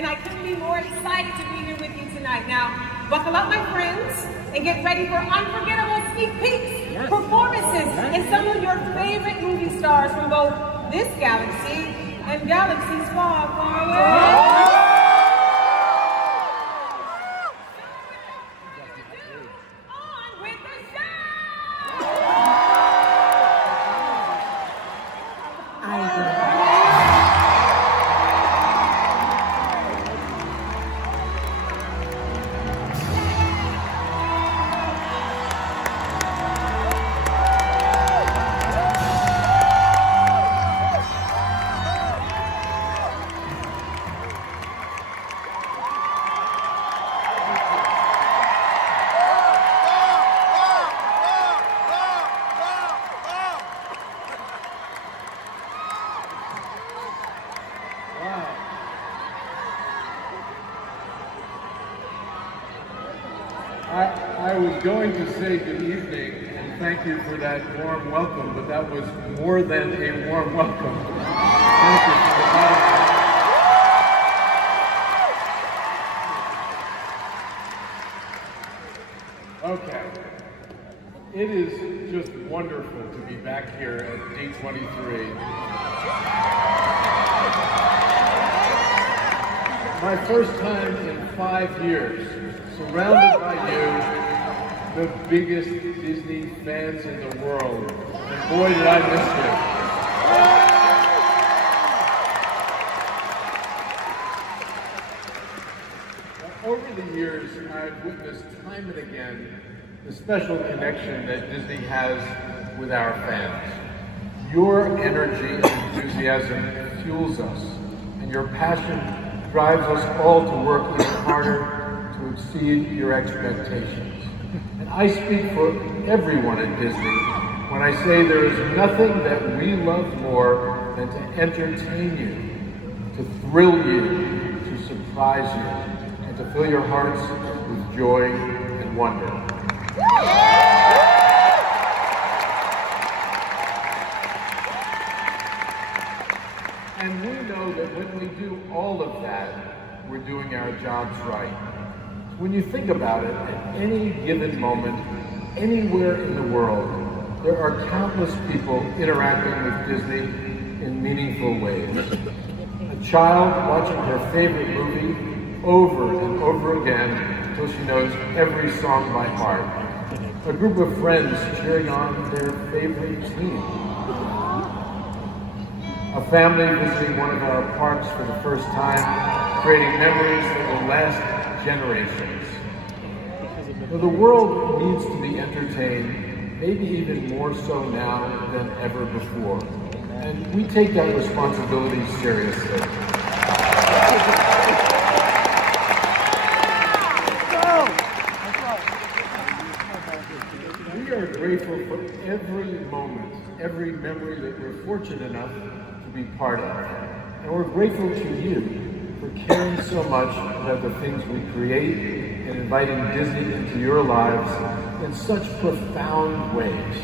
and I couldn't be more excited to be here with you tonight. Now, buckle up, my friends, and get ready for unforgettable sneak peeks, performances, and some of your favorite movie stars from both this galaxy and galaxies far, far away. On with the show! I was going to say good evening and thank you for that warm welcome, but that was more than a warm welcome. Thank you for the Okay. It is just wonderful to be back here at D23. My first time in 5 years, surrounded by you, the biggest Disney fans in the world. And boy, did I miss you. Over the years, I've witnessed time and again the special connection that Disney has with our fans. Your energy and enthusiasm fuels us, and your passion drives us all to work even harder to exceed your expectations. And I speak for everyone at Disney when I say there is nothing that we love more than to entertain you, to thrill you, to surprise you, and to fill your hearts with joy and wonder. And we know that when we do all of that, we're doing our jobs right. When you think about it, at any given moment, anywhere in the world, there are countless people interacting with Disney in meaningful ways. A child watching her favorite movie over and over again until she knows every song by heart. A group of friends cheering on their favorite team. A family visiting one of our parks for the first time, creating memories that will last generations. Well, the world needs to be entertained, maybe even more so now than ever before. And we take that responsibility seriously. We are grateful for every moment, every memory that we're fortunate enough to be part of. And we're grateful to you for caring so much about the things we create and inviting Disney into your lives in such profound ways.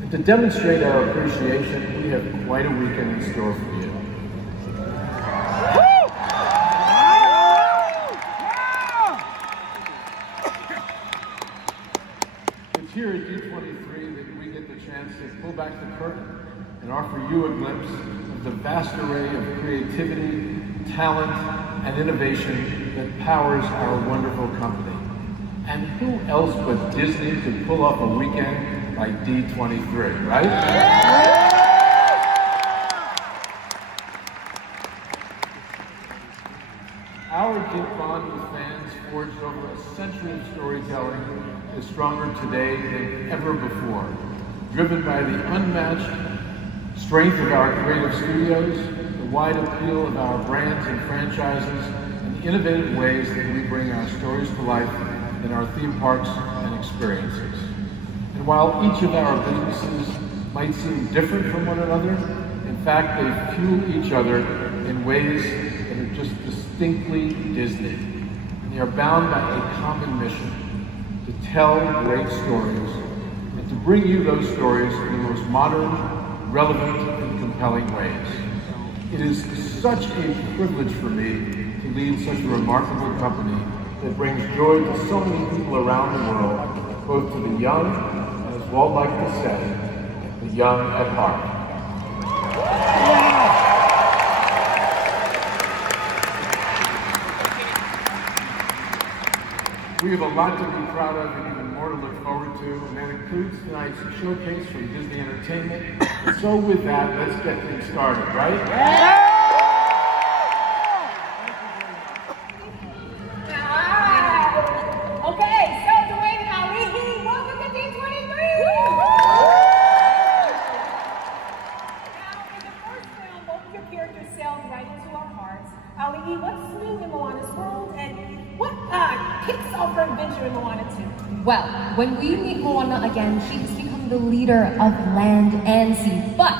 And to demonstrate our appreciation, we have quite a weekend in store for you. It's here at D23 that we get the chance to pull back the curtain and offer you a glimpse of the vast array of creativity, talent, and innovation that powers our wonderful company. And who else but Disney could pull off a weekend like D23, right? Our deep bond with fans, forged over a century of storytelling, is stronger today than ever before, driven by the unmatched strength of our creative studios, the wide appeal of our brands and franchises, and the innovative ways that we bring our stories to life in our theme parks and experiences. And while each of our businesses might seem different from one another, in fact, they fuel each other in ways that are just distinctly Disney. And they are bound by a common mission to tell great stories and to bring you those stories in the most modern, relevant, and compelling ways. It is such a privilege for me to lead such a remarkable company that brings joy to so many people around the world, both to the young, and as Walt liked to say, the young at heart. We have a lot to be proud of and even more to look forward to, and that includes tonight's showcase from Disney Entertainment. So with that, let's get things started, right? Okay, so Dwayne Ali, welcome to D23! Now, in the first film, both of your characters sailed right into our hearts. Ali, what's new in Moana's world, and what kicks off her adventure in Moana 2? Well, when we meet Moana again, she has become the leader of land and sea. But,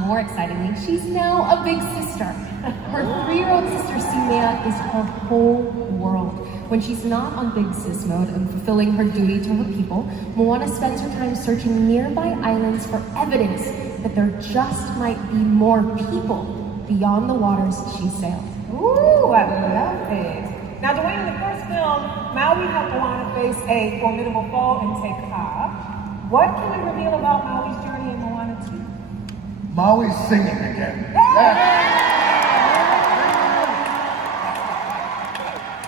more excitingly, she's now a big sister. Her 3-year-old sister, Simea, is her whole world. When she's not on big sis mode and fulfilling her duty to her people, Moana spends her time searching nearby islands for evidence that there just might be more people beyond the waters she sailed. Ooh, I love it. Now, Dwayne, in the first film, Maui helped Moana face a formidable foe in Te Kā. What can you reveal about Maui's journey in Moana 2? Maui's singing again.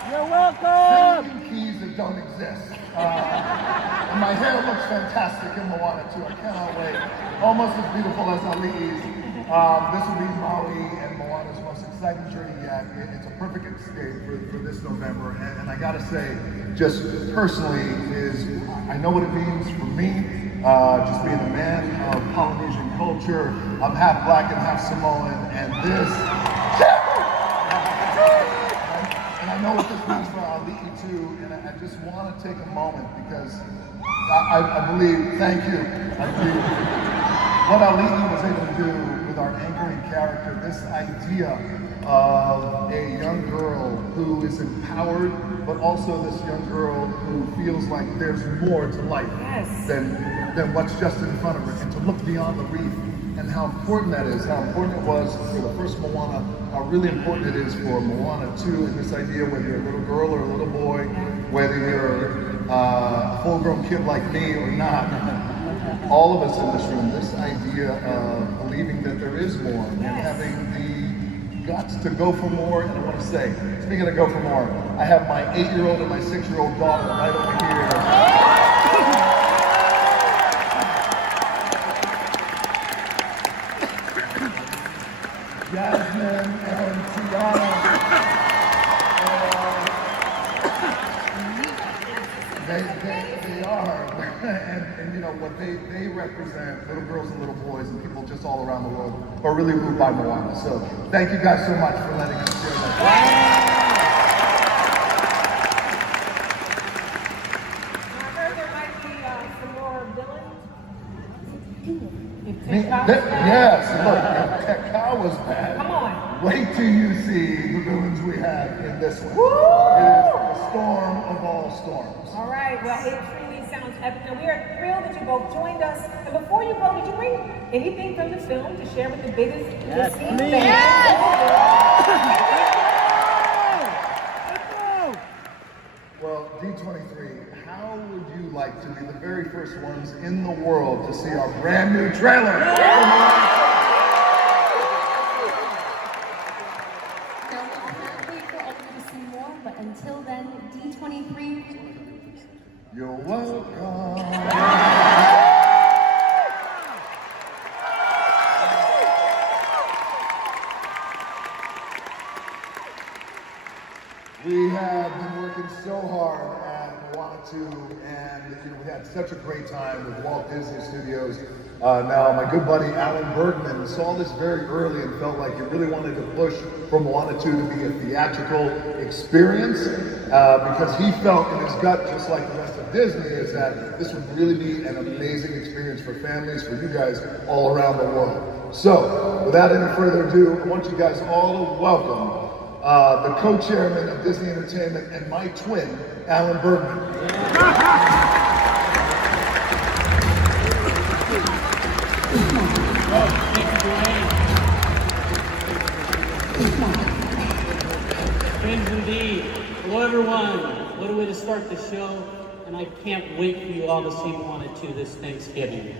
You're welcome! Singing keys that don't exist. And my hair looks fantastic in Moana 2. I cannot wait. Almost as beautiful as Ali'i's. This will be Maui and Moana's most exciting journey yet. It's a perfect escape for this November. And I gotta say, just personally, I know what it means for me, just being a man of Polynesian culture. I'm half black and half Samoan, and this, and I know what this means for Ali'i too, and I just want to take a moment because I believe, thank you, I believe what Ali'i was able to do with our anchoring character, this idea of a young girl who is empowered, but also this young girl who feels like there's more to life than what's just in front of her, and to look beyond the reef, and how important that is, how important it was for the first Moana, how really important it is for Moana 2, and this idea whether you're a little girl or a little boy, whether you're a full-grown kid like me or not, all of us in this room, this idea of believing that there is more, and having the guts to go for more. And I want to say, speaking of go for more, I have my 8-year-old and my 6-year-old daughter right over here. Jasmine and Tiana. They are, and you know what they represent, little girls and little boys and people just all around the world are really moved by Moana. So thank you guys so much for letting us share that. I heard there might be some more villains. Yes, look, Te Kā was bad. Come on. Wait till you see the villains we have in this one. It is the storm of all storms. All right, well, it truly sounds epic, and we are thrilled that you both joined us. And before you go, did you bring anything from the film to share with the biggest Disney fans? Well, D23, how would you like to be the very first ones in the world to see our brand new trailer? But until then, D23. You're welcome. We have been working so hard at Moana 2, and we had such a great time with Walt Disney Studios. Now, my good buddy Alan Bergman saw this very early and felt like he really wanted to push for Moana 2 to be a theatrical experience because he felt in his gut, just like the rest of Disney, is that this would really be an amazing experience for families, for you guys all around the world. So, without any further ado, I want you guys all to welcome the co-chairman of Disney Entertainment and my twin, Alan Bergman. Friends indeed. Hello everyone. What a way to start the show. And I can't wait for you all to see Moana 2 this Thanksgiving.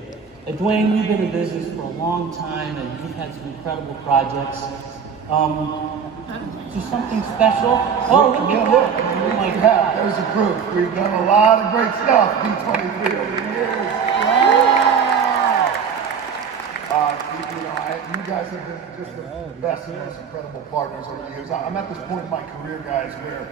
Dwayne, you've been in business for a long time and you've had some incredible projects. Just something special? Oh, look at that. Oh my God. There's the proof. We've done a lot of great stuff, D23, over the years. You guys have been just the best and most incredible partners over the years. I'm at this point in my career, guys, where,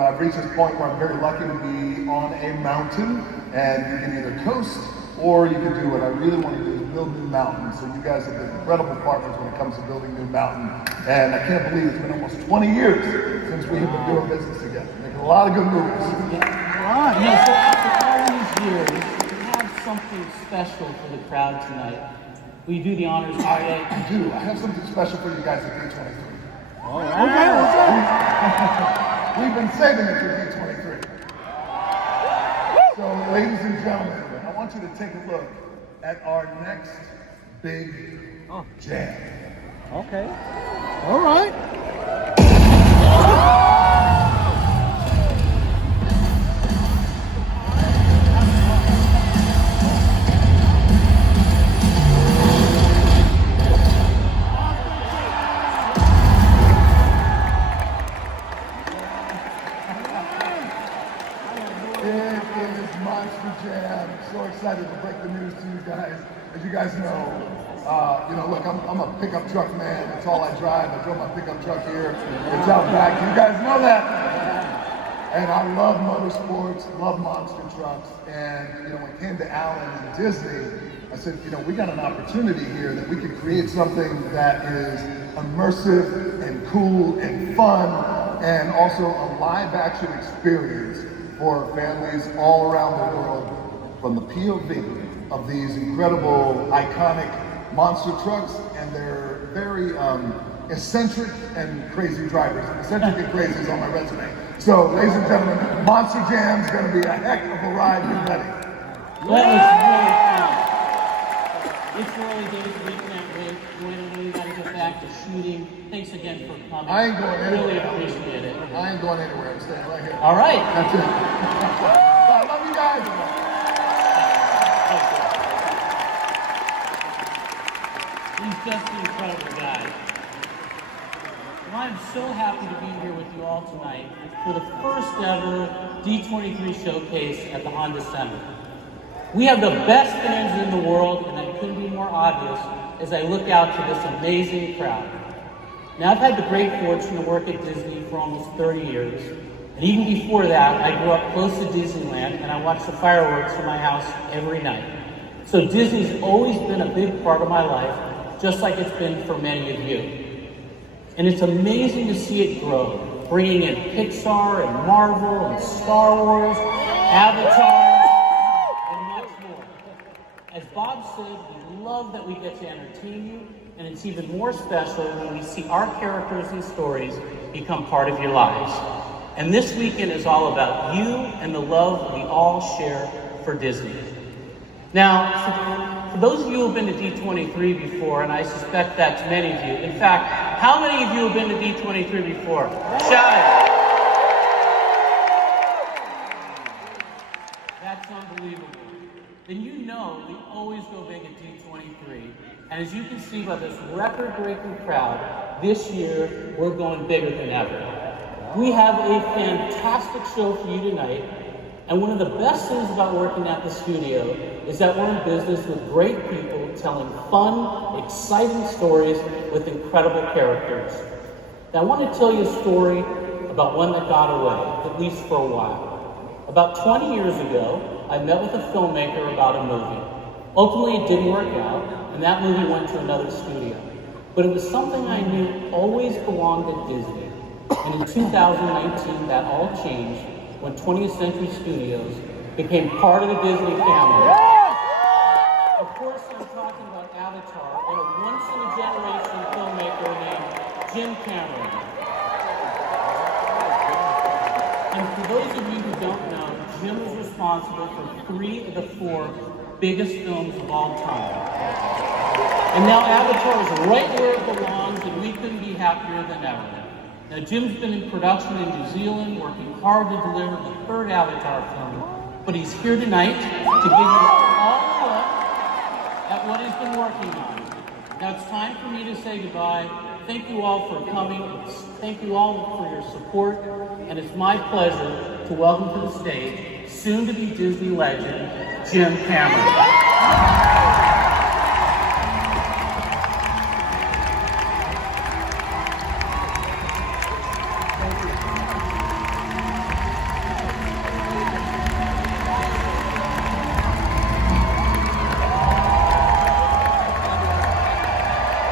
I've reached this point where I'm very lucky to be on a mountain, and you can either coast or you can do what I really want to do, is build new mountains. So you guys have been incredible partners when it comes to building new mountain. And I can't believe it's been almost 20 years since we have been doing business together, making a lot of good movies. Right. So after all these years, we have something special for the crowd tonight. Will you do the honors today? I do. I have something special for you guys at D23. All right. We've been saving it for D23. So, ladies and gentlemen, I want you to take a look at our next big jam. Okay. All right. Jam. So excited to break the news to you guys. As you guys know, look, I'm a pickup truck man. That's all I drive. I drove my pickup truck here. It's out back. You guys know that. And I love motorsports, love monster trucks. And, when it came to Alan and Disney, I said, we got an opportunity here that we could create something that is immersive and cool and fun and also a live action experience for families all around the world from the POV of these incredible, iconic monster trucks and their very eccentric and crazy drivers. Eccentric and crazy is on my resume. So, ladies and gentlemen, Monster Jam's gonna be a heck of a ride. Get ready. Well, it's really fun. It's early days, we can't wait. We gotta get back to shooting. Thanks again for coming. I ain't going anywhere. Really appreciate it. I ain't going anywhere. I'm staying right here. All right. That's it. I love you guys. He's just an incredible guy. Well, I'm so happy to be here with you all tonight for the first ever D23 showcase at the Honda Center. We have the best fans in the world, and that couldn't be more obvious as I look out to this amazing crowd. Now, I've had the great fortune to work at Disney for almost 30 years. And even before that, I grew up close to Disneyland, and I watched the fireworks from my house every night. So Disney's always been a big part of my life, just like it's been for many of you. And it's amazing to see it grow, bringing in Pixar and Marvel and Star Wars, Avatar, and much more. As Bob said, we love that we get to entertain you, and it's even more special when we see our characters and stories become part of your lives. And this weekend is all about you and the love we all share for Disney. Now, for those of you who have been to D23 before, and I suspect that's many of you, in fact, how many of you have been to D23 before? Shout it. That's unbelievable. Then you know we always go big at D23. And as you can see by this record-breaking crowd, this year we're going bigger than ever. We have a fantastic show for you tonight, and one of the best things about working at the studio is that we're in business with great people telling fun, exciting stories with incredible characters. Now I want to tell you a story about one that got away, at least for a while. About 20 years ago, I met with a filmmaker about a movie. Ultimately, it didn't work out, and that movie went to another studio. But it was something I knew always belonged at Disney. And in 2019, that all changed when 20th Century Studios became part of the Disney family. Of course, I'm talking about Avatar and a once-in-a-generation filmmaker named Jim Cameron. And for those of you who don't know, Jim is responsible for 3 of the 4 biggest films of all time. And now Avatar is right where it belongs, and we couldn't be happier than ever. Now, Jim's been in production in New Zealand, working hard to deliver the third Avatar film, but he's here tonight to give you all a look at what he's been working on. Now it's time for me to say goodbye. Thank you all for coming. Thank you all for your support, and it's my pleasure to welcome to the stage soon-to-be Disney legend, Jim Cameron.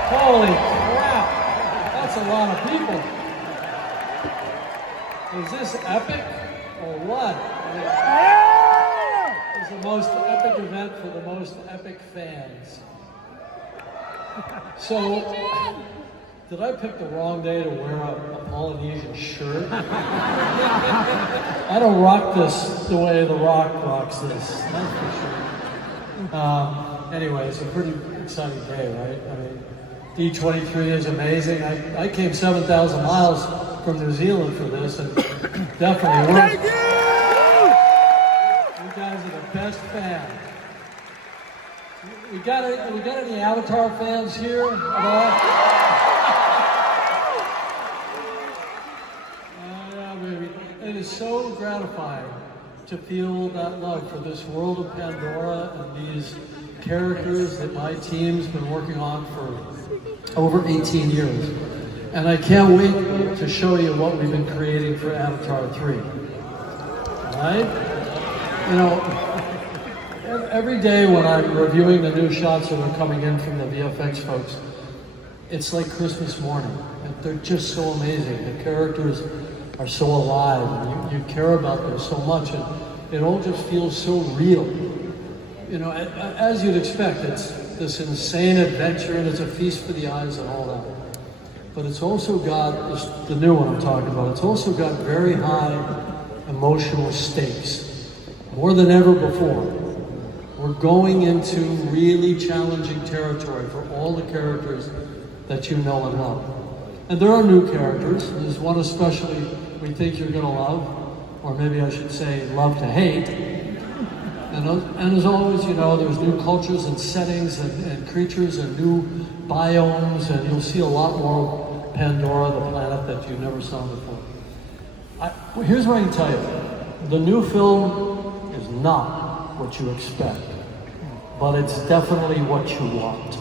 Holy crap! That's a lot of people. Is this epic or what? It's the most epic event for the most epic fans. So, did I pick the wrong day to wear a Polynesian shirt? I don't rock this the way The Rock rocks this, that's for sure. Anyway, it's a pretty exciting day, right? I mean, D23 is amazing. I came 7,000 miles from New Zealand for this, and definitely worth it. You guys are the best fans. We got any Avatar fans here at all? Yeah, baby. It is so gratifying to feel that love for this world of Pandora and these characters that my team's been working on for over 18 years. And I can't wait to show you what we've been creating for Avatar 3. All right? You know, every day when I'm reviewing the new shots that are coming in from the VFX folks, it's like Christmas morning. They're just so amazing. The characters are so alive, and you care about them so much, and it all just feels so real. You know, as you'd expect, it's this insane adventure, and it's a feast for the eyes and all that. But it's also got, the new one I'm talking about, it's also got very high emotional stakes, more than ever before. We're going into really challenging territory for all the characters that you know and love. And there are new characters. There's one especially we think you're going to love, or maybe I should say love to hate. And as always, you know, there's new cultures and settings and creatures and new biomes, and you'll see a lot more of Pandora, the planet that you never saw before. Well, here's what I can tell you. The new film is not what you expect, but it's definitely what you want.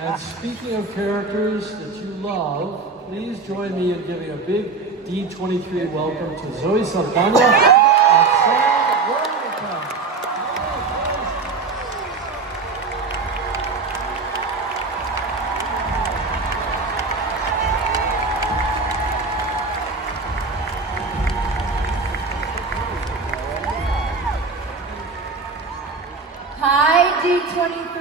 And speaking of characters that you love, please join me in giving a big D23 welcome to Zoe Saldana and Sam Worthington. Hi, D23.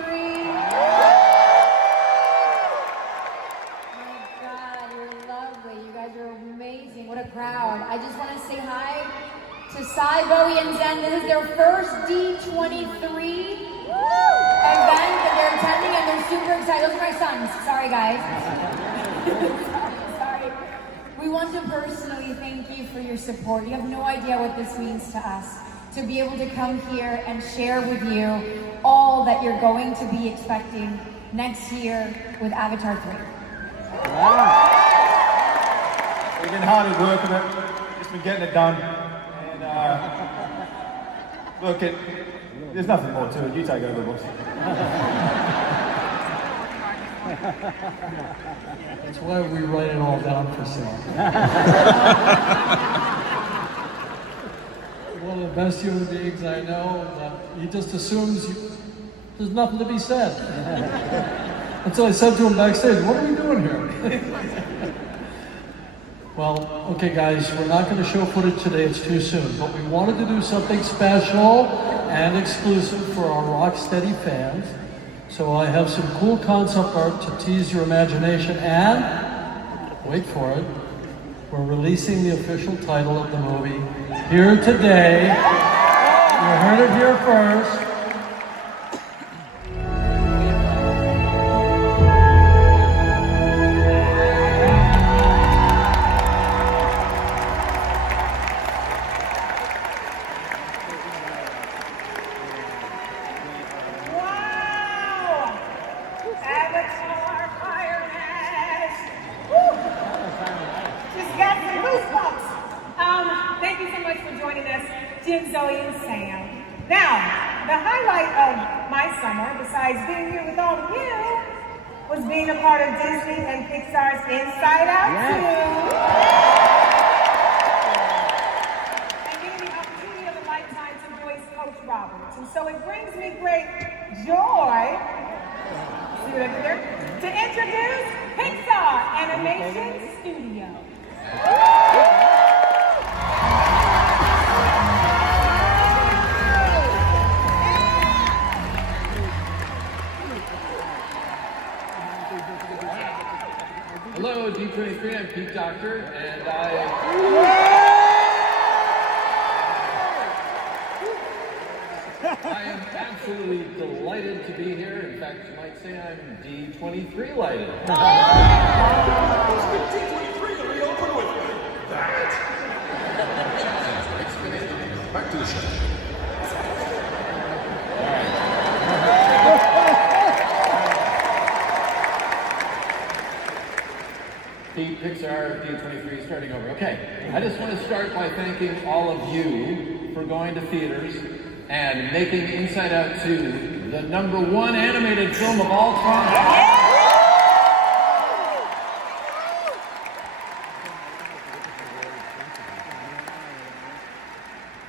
What a crowd. I just want to say hi to Sai, Bowie, and Zen. This is their first D23 event that they're attending, and they're super excited. Those are my sons. Sorry, guys. Sorry. We want to personally thank you for your support. You have no idea what this means to us, to be able to come here and share with you all that you're going to be expecting next year with Avatar 3. Wow. We've been hard at work on it, just been getting it done. And look, there's nothing more to it. You take over, boss. That's why we write it all down for sale. One of the best human beings I know, he just assumes there's nothing to be said. Until I said to him backstage, what are we doing here? Well, okay guys, we're not going to show footage today, it's too soon, but we wanted to do something special and exclusive for our Rocksteady fans. So I have some cool concept art to tease your imagination, and, wait for it, we're releasing the official title of the movie here today. You heard it here first. We summer, besides being here with all of you, was being a part of Disney and Pixar's Inside Out 2. And getting the opportunity of a lifetime to voice Coach Roberts. And so it brings me great joy, see what I did there? To introduce Pixar Animation Studio. Hello, D23, I'm Pete Doctor, and I am absolutely delighted to be here. In fact, you might say I'm D23 lighted. Back to the show. Pete, Pixar, D23, starting over. Okay, I just want to start by thanking all of you for going to theaters and making Inside Out 2 the #1 animated film of all time.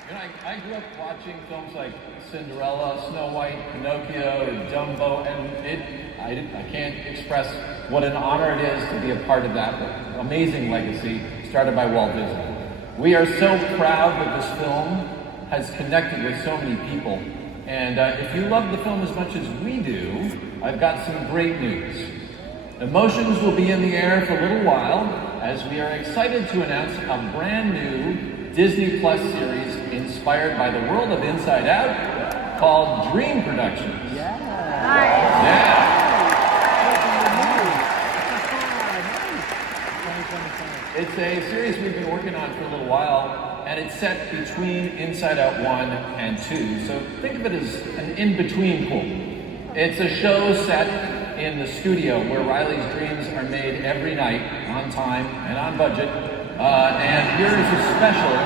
You know, I grew up watching films like Cinderella, Snow White, Pinocchio, Dumbo, and I can't express what an honor it is to be a part of that amazing legacy started by Walt Disney. We are so proud that this film has connected with so many people. And if you love the film as much as we do, I've got some great news. Emotions will be in the air for a little while as we are excited to announce a brand new Disney Plus series inspired by the world of Inside Out called Dream Productions. Yeah. It's a series we've been working on for a little while, and it's set between Inside Out 1 and 2, so think of it as an in-between pool. It's a show set in the studio where Riley's dreams are made every night, on time and on budget, and here is a special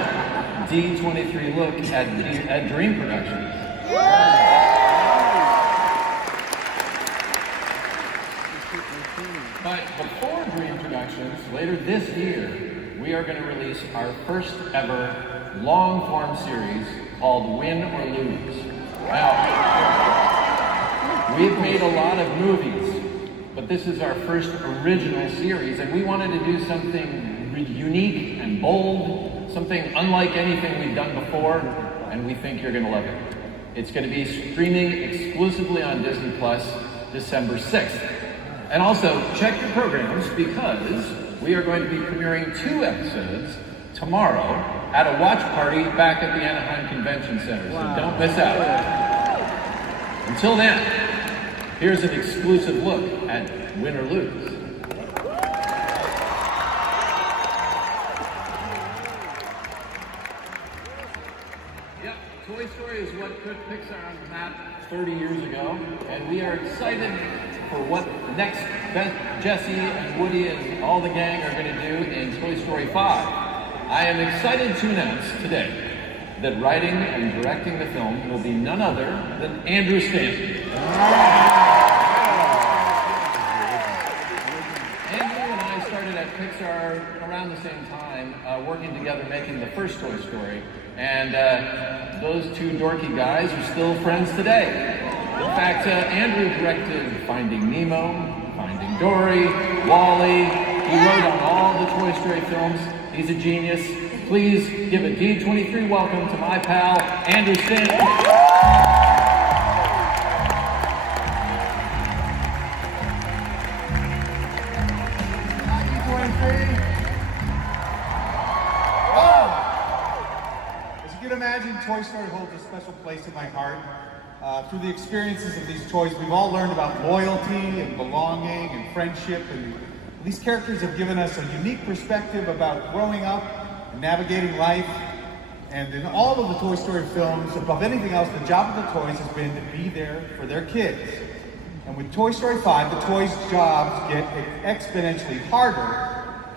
D23 look at Dream Productions. But before Dream Productions, later this year, we are going to release our first ever long-form series called Win or Lose. Now, we've made a lot of movies, but this is our first original series, and we wanted to do something unique and bold, something unlike anything we've done before, and we think you're going to love it. It's going to be streaming exclusively on Disney Plus December 6th. And also, check your programs because we are going to be premiering 2 episodes tomorrow at a watch party back at the Anaheim Convention Center, so don't miss out. Until then, here's an exclusive look at Win or Lose. Yep, Toy Story is what put Pixar on the map 30 years ago, and we are excited for what next Jesse and Woody and all the gang are going to do in Toy Story 5. I am excited to announce today that writing and directing the film will be none other than Andrew Stanton. Andrew and I started at Pixar around the same time, working together making the first Toy Story, and those 2 dorky guys are still friends today. In fact, Andrew directed Finding Nemo, Finding Dory, WALL-E. He wrote on all the Toy Story films. He's a genius. Please give a D23 welcome to my pal, Andrew Stanton. As you can imagine, Toy Story holds a special place in my heart. Through the experiences of these toys, we've all learned about loyalty and belonging and friendship, and these characters have given us a unique perspective about growing up and navigating life. And in all of the Toy Story films, above anything else, the job of the toys has been to be there for their kids. And with Toy Story 5, the toys' jobs get exponentially harder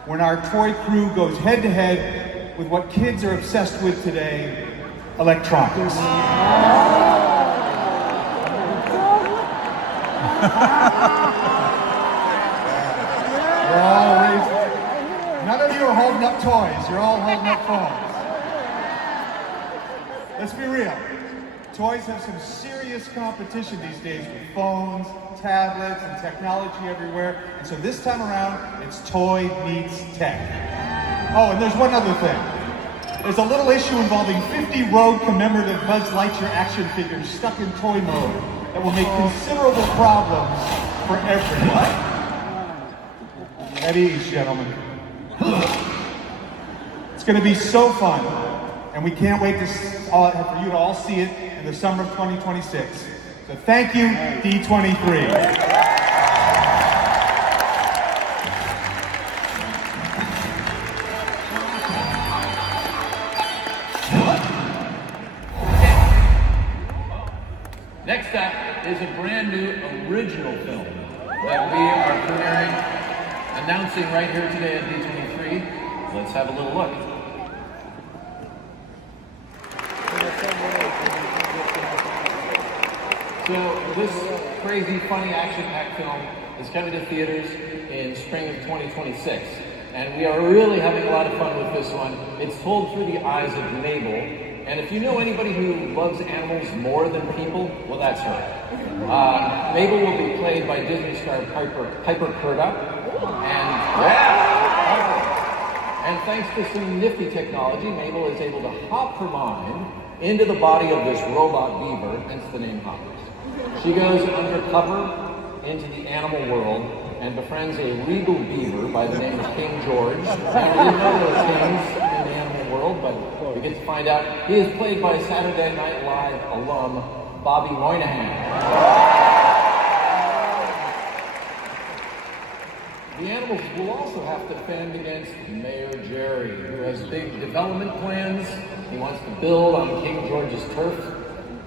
when our toy crew goes head-to-head with what kids are obsessed with today, electronics. You're all raised. None of you are holding up toys. You're all holding up phones. Let's be real. Toys have some serious competition these days with phones, tablets, and technology everywhere. And so this time around, it's toy meets tech. Oh, and there's one other thing. There's a little issue involving 50 rogue commemorative Buzz Lightyear action figures stuck in toy mode that will make considerable problems for everyone. At ease, gentlemen. It's going to be so fun, and we can't wait for you to all see it in the summer of 2026. So thank you, D23. Next up is a brand new original film that we are premiering, announcing right here today at D23. Let's have a little look. So this crazy, funny, action-packed film is coming to theaters in spring of 2026. And we are really having a lot of fun with this one. It's told through the eyes of Mabel. And if you know anybody who loves animals more than people, well, that's her. Mabel will be played by Disney star Piper Perda. And thanks to some nifty technology, Mabel is able to hop her mind into the body of this robot beaver, hence the name Hoppers. She goes undercover into the animal world and befriends a regal beaver by the name of King George. I don't even know those things in the animal world, but we get to find out he is played by Saturday Night Live alum Bobby Moynihan. The animals will also have to fend against Mayor Jerry, who has big development plans. He wants to build on King George's turf.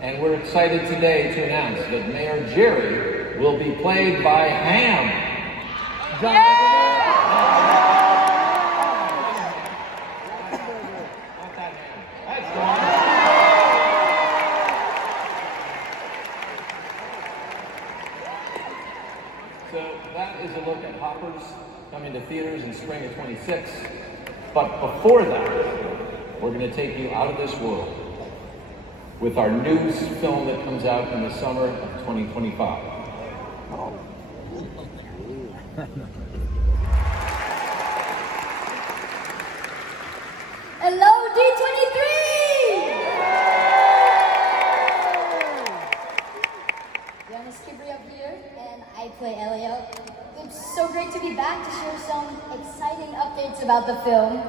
And we're excited today to announce that Mayor Jerry will be played by Ham. So that is a look at Hoppers coming to theaters in spring of 26. But before that, we're going to take you out of this world with our new film that comes out in the summer of 2025. Hello, D23! Jonas Kibri up here, and I play Elio. It's so great to be back to share some exciting updates about the film.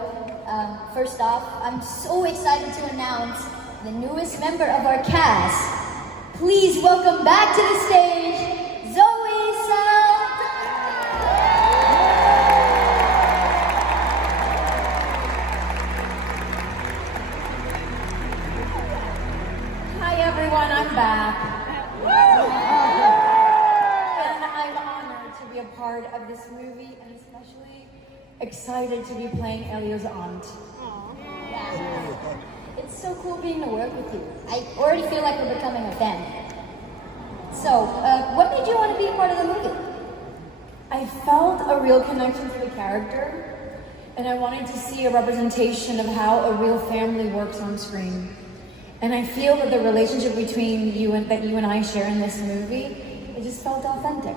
First off, I'm so excited to announce the newest member of our cast. Please welcome back to the stage, Zoe Saldana. Hi everyone, I'm back. And I'm honored to be a part of this movie and especially excited to be playing Elio's aunt. Yeah. It's so cool being to work with you. I already feel like we're becoming a family. So, what made you want to be a part of the movie? I felt a real connection to the character, and I wanted to see a representation of how a real family works on screen. And I feel that the relationship between you and I share in this movie, it just felt authentic.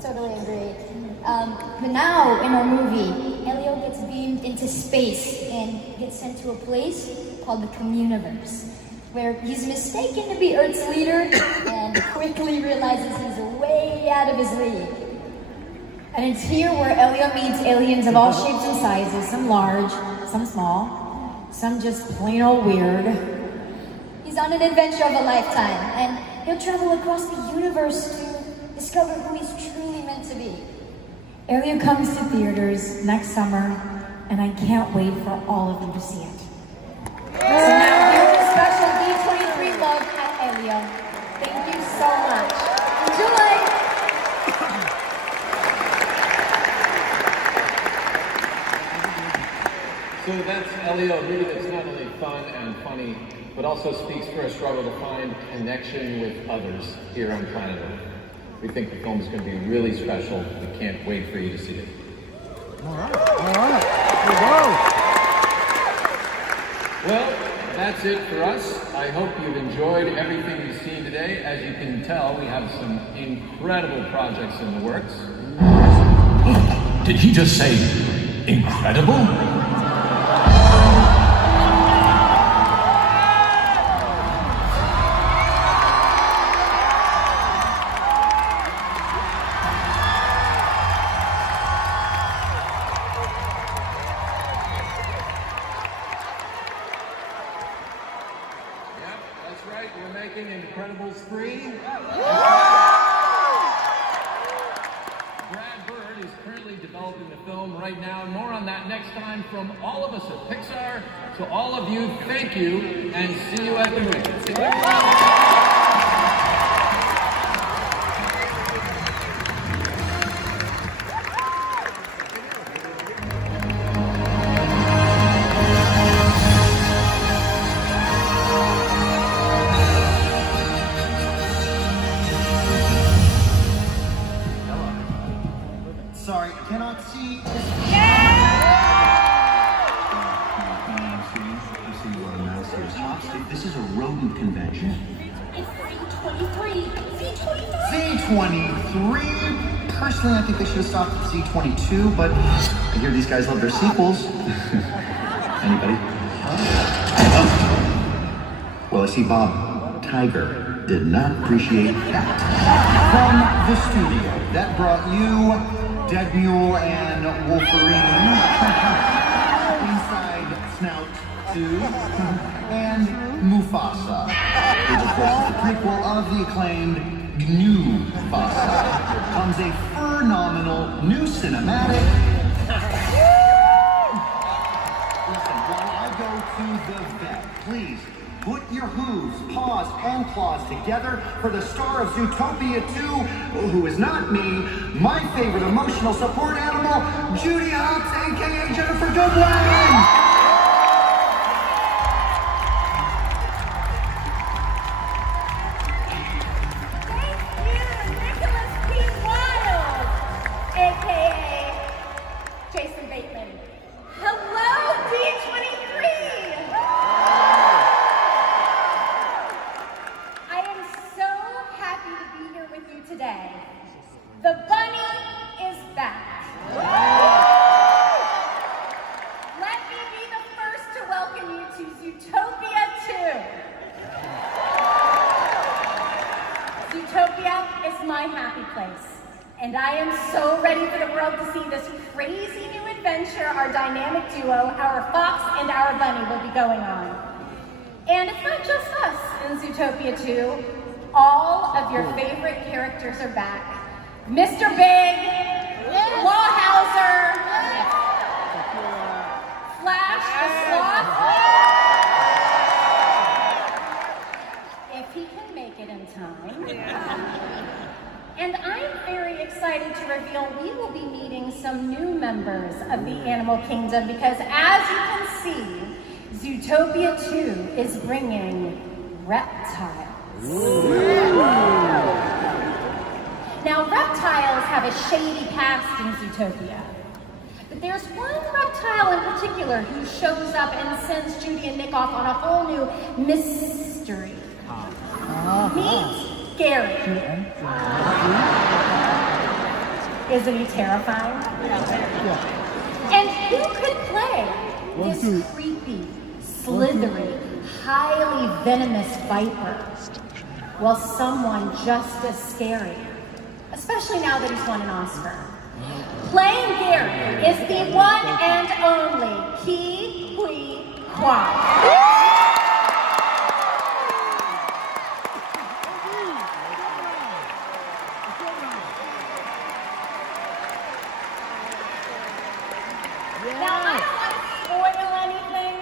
Totally agree. But now, in our movie, Elio gets beamed into space and gets sent to a place called the Communiverse, where he's mistaken to be Earth's leader and quickly realizes he's way out of his league. And it's here where Elio meets aliens of all shapes and sizes, some large, some small, some just plain old weird. He's on an adventure of a lifetime, and he'll travel across the universe to discover who he's truly meant to be. Elio comes to theaters next summer, and I can't wait for all of you to see it. So now here's a special D23 look at Elio. Thank you so much. Enjoy! So that's Elio, a movie that's not only fun and funny, but also speaks for a struggle to find connection with others here on planet Earth. We think the film is going to be really special. We can't wait for you to see it. All right. Here we go. Well, that's it for us. I hope you've enjoyed everything you've seen today. As you can tell, we have some incredible projects in the works. Did he just say incredible? That's right, we're making Incredibles 3. Brad Bird is currently developing the film right now. More on that next time from all of us at Pixar. To all of you, thank you, and see you at the movies. Sorry, cannot see. You see you are a mouse here's hostage. This is a rodent convention. It's Z23. Z23. Personally, I think they should have stopped at Z22, but I hear these guys love their sequels. Anybody? Well, I see Bob Tiger did not appreciate that. From the studio that brought you Dead Mule and Wolverine, Inside Snout 2, and Mufasa, which of course is the prequel of the acclaimed GNU Mufasa, comes a phenomenal new cinematic. Listen, while I go to the vet, please put your hooves, paws, and claws together for the star of Zootopia 2, who is not me, my favorite emotional support animal, Judy Hopps, aka Jennifer Goodwin! Jason Bateman. Hello, D23! I am so happy to be here with you today. The bunny is back. Let me be the first to welcome you to Zootopia 2. Zootopia is my happy place. And I am so ready for the world to see this crazy new adventure our dynamic duo, our fox and our bunny, will be going on. And it's not just us in Zootopia 2. All of your favorite characters are back. Mr. Big, Lawhauser, Flash the Sloth, if he can make it in time. And I'm very excited to reveal we will be meeting some new members of the animal kingdom because as you can see, Zootopia 2 is bringing reptiles. Now, reptiles have a shady past in Zootopia. But there's one reptile in particular who shows up and sends Judy and Nick off on a whole new mystery. Meet Gary. Isn't he terrifying? And who could play this creepy, slithery, highly venomous viper? Well, someone just as scary, especially now that he's won an Oscar. Playing Gary is the one and only Ke Huy Quan. Now, I don't want to spoil anything,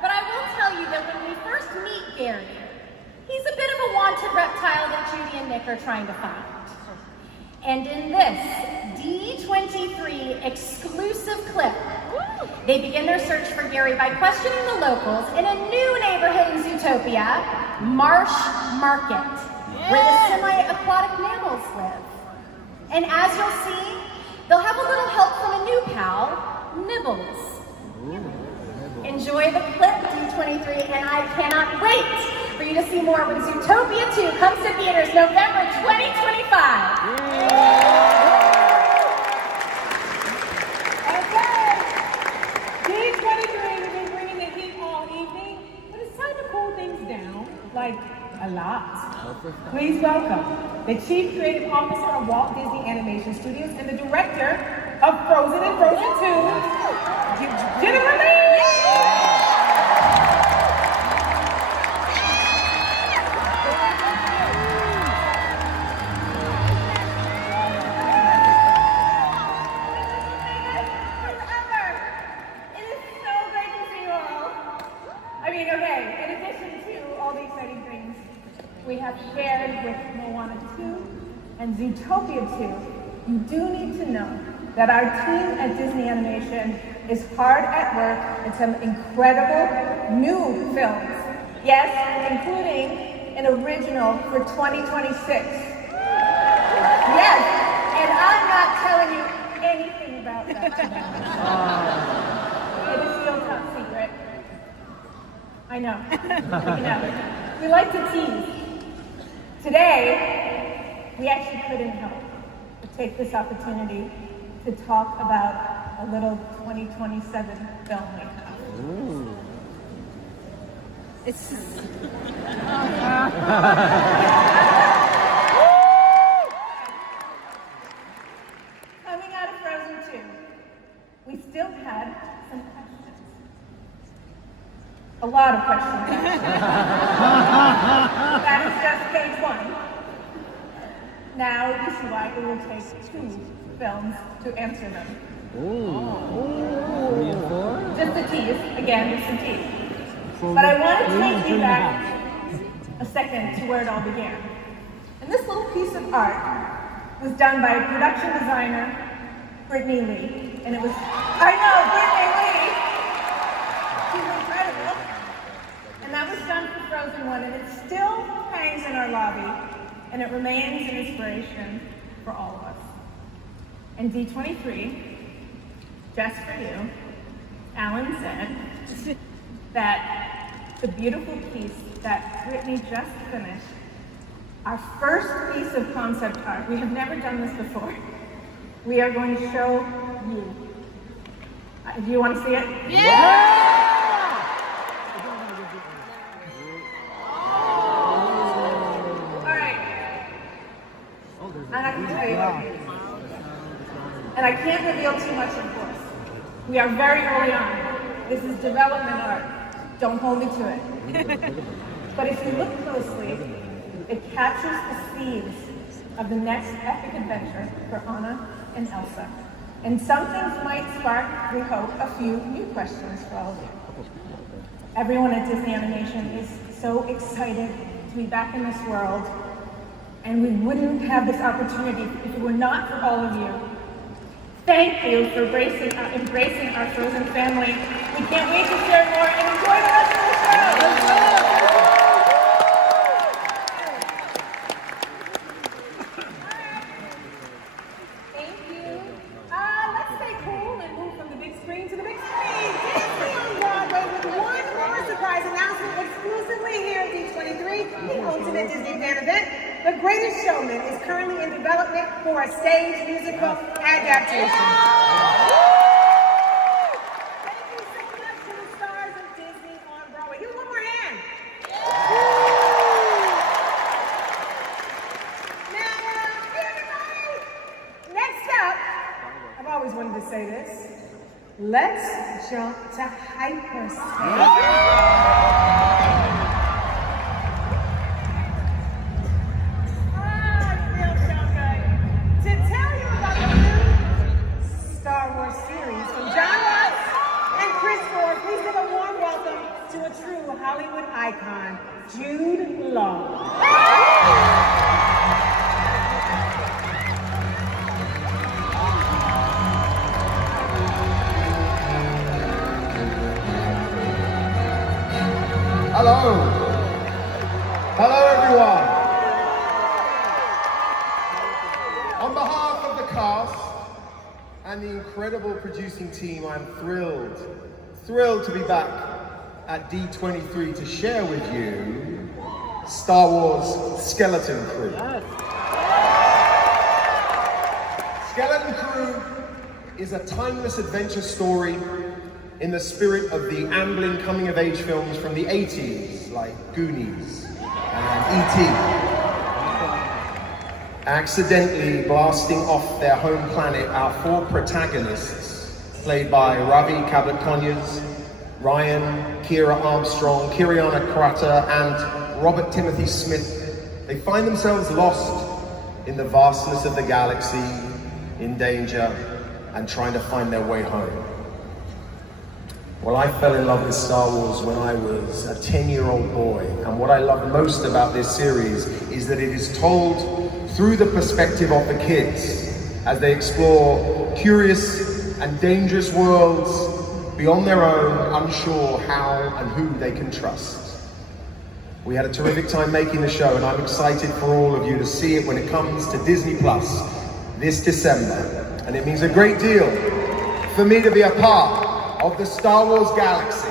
but I will tell you that when we first meet Gary, he's a bit of a wanted reptile that Judy and Nick are trying to find. And in this D23 exclusive clip, they begin their search for Gary by questioning the locals in a new neighborhood in Zootopia, Marsh Market. where the semi-aquatic mammals live. And as you'll see, they'll have a little help from a new pal, Nibbles. Enjoy the clip, D23, and I cannot wait for you to see more when Zootopia 2 comes to theaters November 2025. Okay, D23 will be bringing the heat all evening, but it's time to cool things down, like a lot. Please welcome the Chief Creative Officer of Walt Disney Animation Studios and the Director of Frozen and Frozen 2, Jennifer Lee! We have shared with Moana 2 and Zootopia 2, you do need to know that our team at Disney Animation is hard at work in some incredible new films. Yes, including an original for 2026. Yes, and I'm not telling you anything about that tonight. It is still top secret. I know. I know. We like to tease. Today, we actually couldn't help but take this opportunity to talk about a little 2027 film we have. Ooh. It's... Coming out of Frozen 2, we still had some questions. A lot of questions. That is just page 1. Now you see why it will take 2 films to answer them. Ooh. 3 and 4? Just a tease. Again, just a tease. But I want to take you back a second to where it all began. And this little piece of art was done by production designer Brittany Lee. And it was, I know, Brittany Lee! She's incredible. And that was done for Frozen 1, and it still hangs in our lobby, and it remains an inspiration for all of us. And D23, just for you, Alan said that the beautiful piece that Brittany just finished, our first piece of concept art, we have never done this before. We are going to show you. Do you want to see it? Yeah! And I can tell you, and I can't reveal too much, of course. We are very early on. This is development art. Don't hold me to it. But if you look closely, it captures the themes of the next epic adventure for Anna and Elsa. And some things might spark, we hope, a few new questions for all of you. Everyone at Disney Animation is so excited to be back in this world. And we wouldn't have this opportunity if it were not for all of you. Thank you for embracing our Frozen family. We can't wait to share more and enjoy the rest of the show. Thank you. Let's stay cool and move from the big screen to the big screen. Disney on Broadway with one more surprise announcement exclusively here at D23, the Ultimate Disney Fan event. The Greatest Showman is currently in development for a stage musical adaptation. Thank you so much to the stars of Disney on Broadway. Give them one more hand. Now, everybody, next up, I've always wanted to say this, let's jump to hyperspace. Star Wars series from John Watts and Chris Ford. Please give a warm welcome to a true Hollywood icon, Jude Law. Hello. On behalf of the cast and the incredible producing team, I'm thrilled to be back at D23 to share with you Star Wars Skeleton Crew. Skeleton Crew is a timeless adventure story in the spirit of the Amblin coming-of-age films from the 80s, like Goonies and E.T. Accidentally blasting off their home planet, our four protagonists, played by Ravi Cabot-Conyers, Ryan, Kira Armstrong, Kiriana Carter, and Robert Timothy Smith, they find themselves lost in the vastness of the galaxy, in danger, and trying to find their way home. Well, I fell in love with Star Wars when I was a 10-year-old boy, and what I love most about this series is that it is told through the perspective of the kids as they explore curious and dangerous worlds beyond their own, unsure how and who they can trust. We had a terrific time making the show, and I'm excited for all of you to see it when it comes to Disney Plus this December. And it means a great deal for me to be a part of the Star Wars galaxy.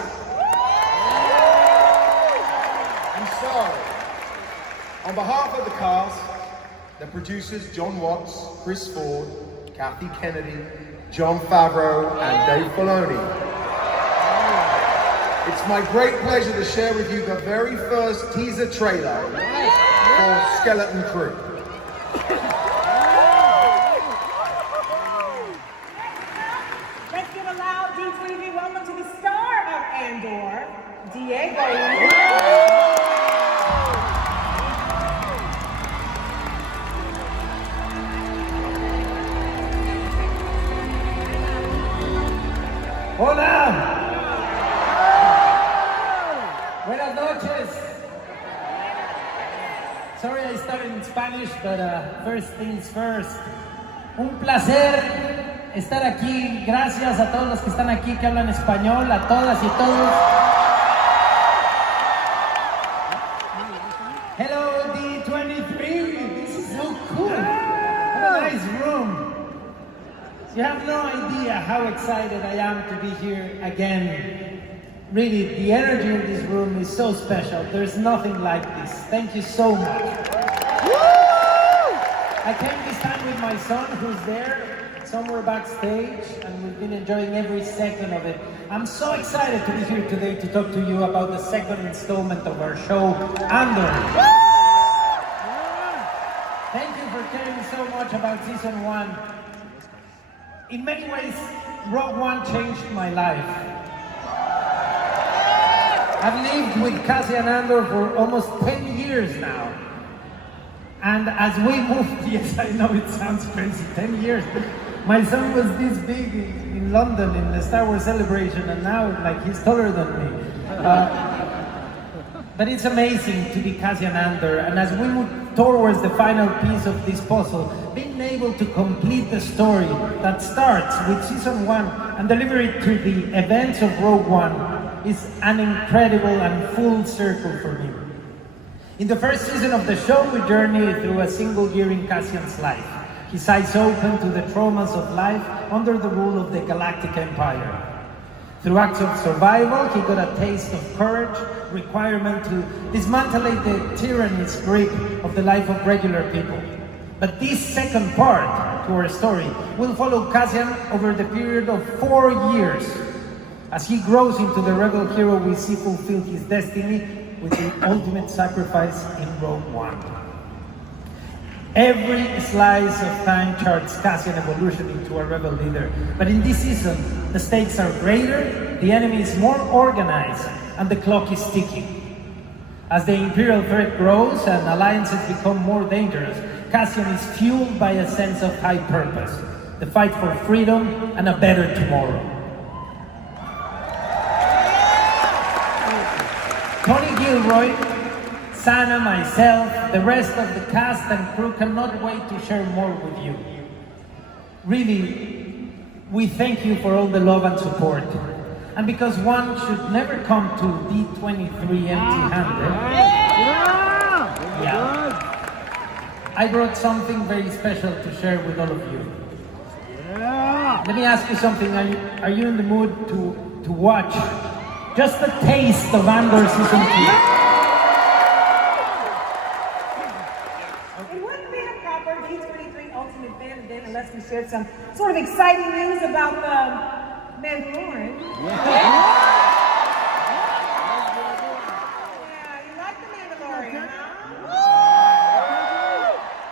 And so, on behalf of the cast, the producers John Watts, Chris Ford, Kathy Kennedy, Jon Favreau, and Dave Filoni, it's my great pleasure to share with you the very first teaser trailer for Skeleton Crew. Let's give a loud D23 welcome to the star of Andor, Diego. Hola. Buenas noches. Sorry I started in Spanish, but first things first. Un placer estar aquí. Gracias a todos los que están aquí que hablan español, a todas y todos. Hello D23. This is so cool. What a nice room. You have no idea how excited I am to be here again. Really, the energy in this room is so special. There's nothing like this. Thank you so much. I came this time with my son, who's there somewhere backstage, and we've been enjoying every second of it. I'm so excited to be here today to talk to you about the second installment of our show, Andor. Thank you for caring so much about Season 1. In many ways, Rogue One changed my life. I've lived with Cassian Andor for almost 10 years now. And as we moved, yes, I know it sounds crazy, 10 years. My son was this big in London in the Star Wars celebration, and now like he's taller than me. But it's amazing to be Cassian Andor, and as we move towards the final piece of this puzzle, being able to complete the story that starts with Season 1 and deliver it to the events of Rogue One is an incredible and full circle for me. In the first season of the show, we journey through a single year in Cassian's life, his eyes open to the traumas of life under the rule of the Galactic Empire. Through acts of survival, he got a taste of courage, requirement to dismantle the tyrannous grip of the life of regular people. But this second part to our story will follow Cassian over the period of 4 years. As he grows into the rebel hero we see fulfill his destiny with the ultimate sacrifice in Rogue One. Every slice of time charts Cassian evolution into a rebel leader. But in this season, the stakes are greater, the enemy is more organized, and the clock is ticking. As the Imperial threat grows and alliances become more dangerous, Cassian is fueled by a sense of high purpose, the fight for freedom and a better tomorrow. Tony Gilroy, Sana, myself, the rest of the cast and crew cannot wait to share more with you. Really, we thank you for all the love and support. And because one should never come to D23 empty-handed, I brought something very special to share with all of you. Yeah. Let me ask you something. Are you in the mood to watch just a taste of Andor Season 2? It wouldn't be a proper D23 Ultimate Fan event unless we shared some sort of exciting news about the Mandalorian. Yeah, you like the Mandalorian, huh?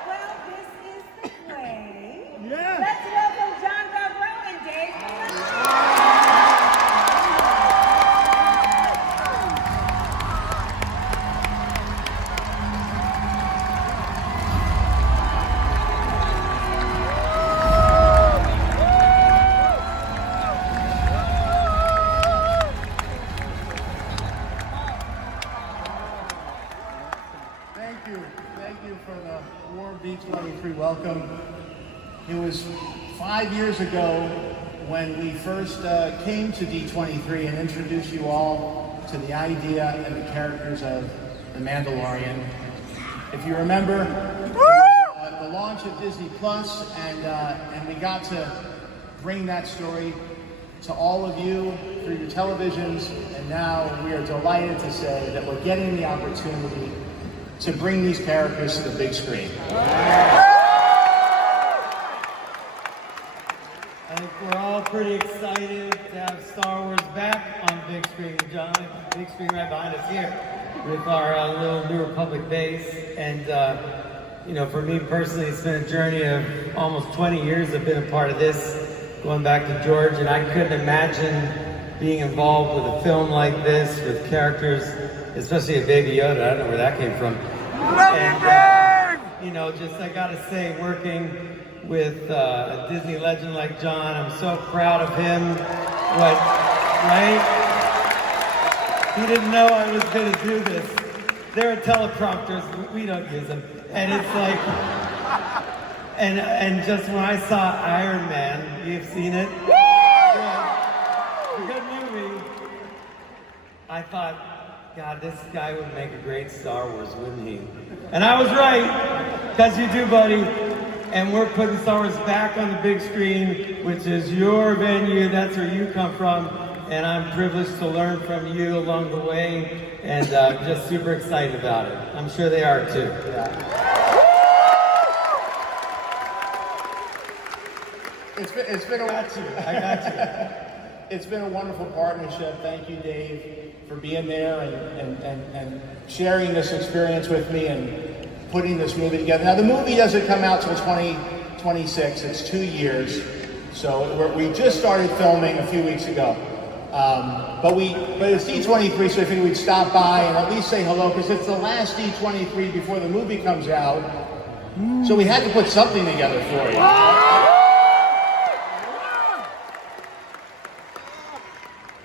Well, this is the play. Yeah. Let's welcome John Favreau and Dave Filoni. Thank you for the warm D23 welcome. It was 5 years ago when we first came to D23 and introduced you all to the idea and the characters of The Mandalorian. If you remember, it was the launch of Disney Plus, and we got to bring that story to all of you through your televisions, and now we are delighted to say that we're getting the opportunity to bring these characters to the big screen. I think we're all pretty excited to have Star Wars back on big screen. John, big screen right behind us here with our little New Republic base. And, you know, for me personally, it's been a journey of almost 20 years. I've been a part of this, going back to George, and I couldn't imagine being involved with a film like this with characters, especially a Baby Yoda. I don't know where that came from. And, you know, just I gotta say, working with a Disney legend like John, I'm so proud of him. Right? He didn't know I was gonna do this. There are teleprompters, we don't use them. And it's like, and just when I saw Iron Man, you've seen it? It's a good movie. I thought, God, this guy would make a great Star Wars, wouldn't he? And I was right, because you do, buddy. And we're putting Star Wars back on the big screen, which is your venue, that's where you come from. And I'm privileged to learn from you along the way, and just super excited about it. I'm sure they are too. It's been a I got you. It's been a wonderful partnership. Thank you, Dave, for being there and sharing this experience with me and putting this movie together. Now, the movie doesn't come out till 2026. It's 2 years. So we just started filming a few weeks ago. But it's D23, so I figured we'd stop by and at least say hello, because it's the last D23 before the movie comes out. So we had to put something together for you.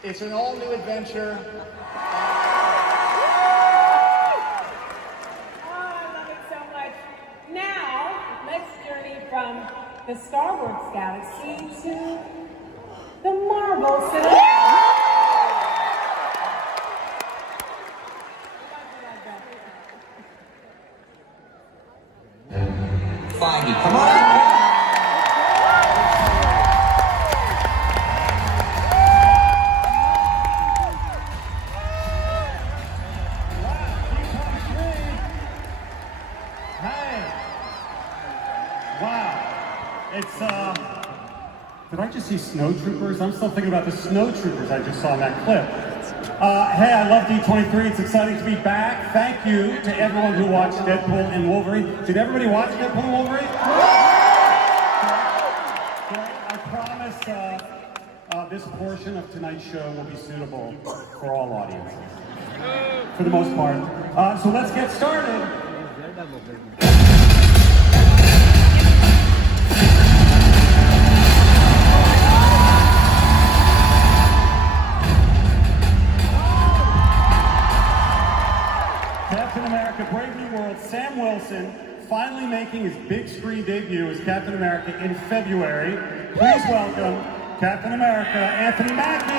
It's an all-new adventure. Oh, I love it so much. Now, let's journey from the Star Wars galaxy to the Marvel Cinematic. Feige, come on! Did I just see snowtroopers? I'm still thinking about the snowtroopers I just saw in that clip. Hey, I love D23. It's exciting to be back. Thank you to everyone who watched Deadpool and Wolverine. Did everybody watch Deadpool and Wolverine? I promise this portion of tonight's show will be suitable for all audiences, for the most part. So let's get started. Captain America Brave New World, Sam Wilson, finally making his big screen debut as Captain America in February. Please welcome Captain America, Anthony Mackie.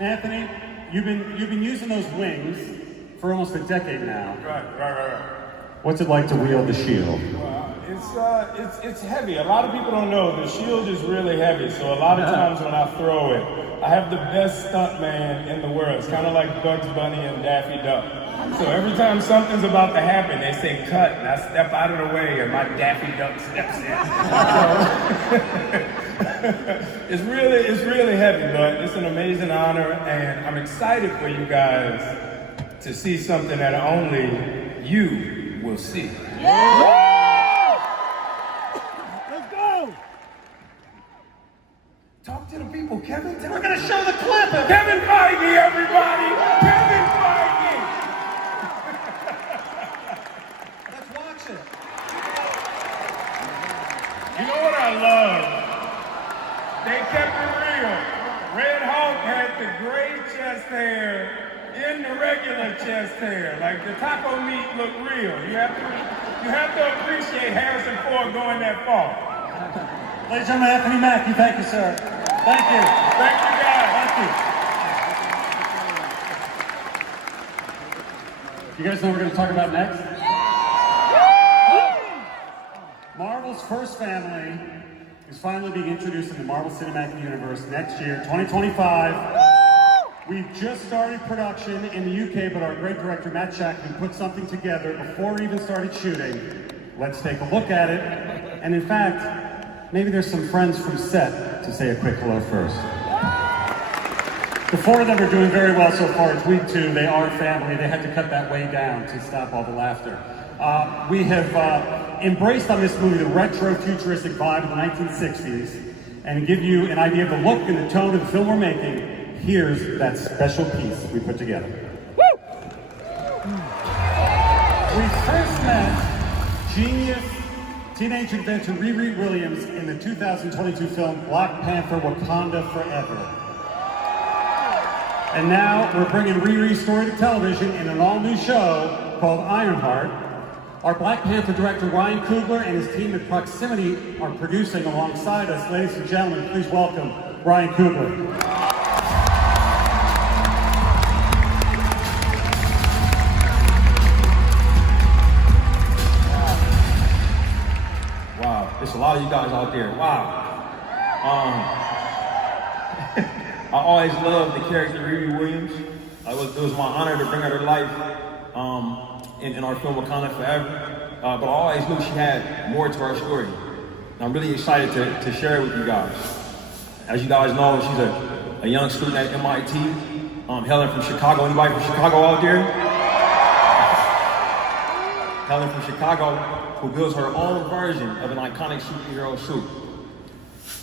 Anthony, you've been using those wings for almost a decade now. Right. What's it like to wield the shield? It's heavy. A lot of people don't know the shield is really heavy. So a lot of times when I throw it, I have the best stunt man in the world. It's kind of like Bugs Bunny and Daffy Duck. So every time something's about to happen, they say cut, and I step out of the way, and my Daffy Duck steps in. It's really heavy, but it's an amazing honor, and I'm excited for you guys to see something that only you will see. Let's go! Talk to the people, Kevin. We're gonna show the clip of Kevin Feige, everybody! Kevin Feige! Let's watch it. You know what I love? They kept it real. Red Hulk had the gray chest hair in the regular chest hair. Like the taco meat looked real. You have to appreciate Harrison Ford going that far. Ladies and gentlemen, Anthony Mackie, thank you, sir. Thank you. Thank you, guys. Thank you. You guys know what we're going to talk about next? Marvel's first family is finally being introduced in the Marvel Cinematic Universe next year, 2025. We've just started production in the UK, but our great director, Matt Shackman, put something together before we even started shooting. Let's take a look at it. And in fact, maybe there's some friends from set to say a quick hello first. The four of them are doing very well so far. It's week 2. They are family. They had to cut that way down to stop all the laughter. We have embraced on this movie the retro futuristic vibe of the 1960s and give you an idea of the look and the tone of the film we're making. Here's that special piece we put together. We first met genius teenage inventor Riri Williams in the 2022 film Black Panther: Wakanda Forever. And now we're bringing Riri's story to television in an all-new show called Ironheart. Our Black Panther director Ryan Coogler and his team at Proximity are producing alongside us. Ladies and gentlemen, please welcome Ryan Coogler. Wow, there's a lot of you guys out there. Wow. I always loved the character Riri Williams. It was my honor to bring her to life in our film Wakanda Forever. But I always knew she had more to our story. And I'm really excited to share it with you guys. As you guys know, she's a young student at MIT, hailing from Chicago. Anybody from Chicago out there? Helen from Chicago, who builds her own version of an iconic superhero suit.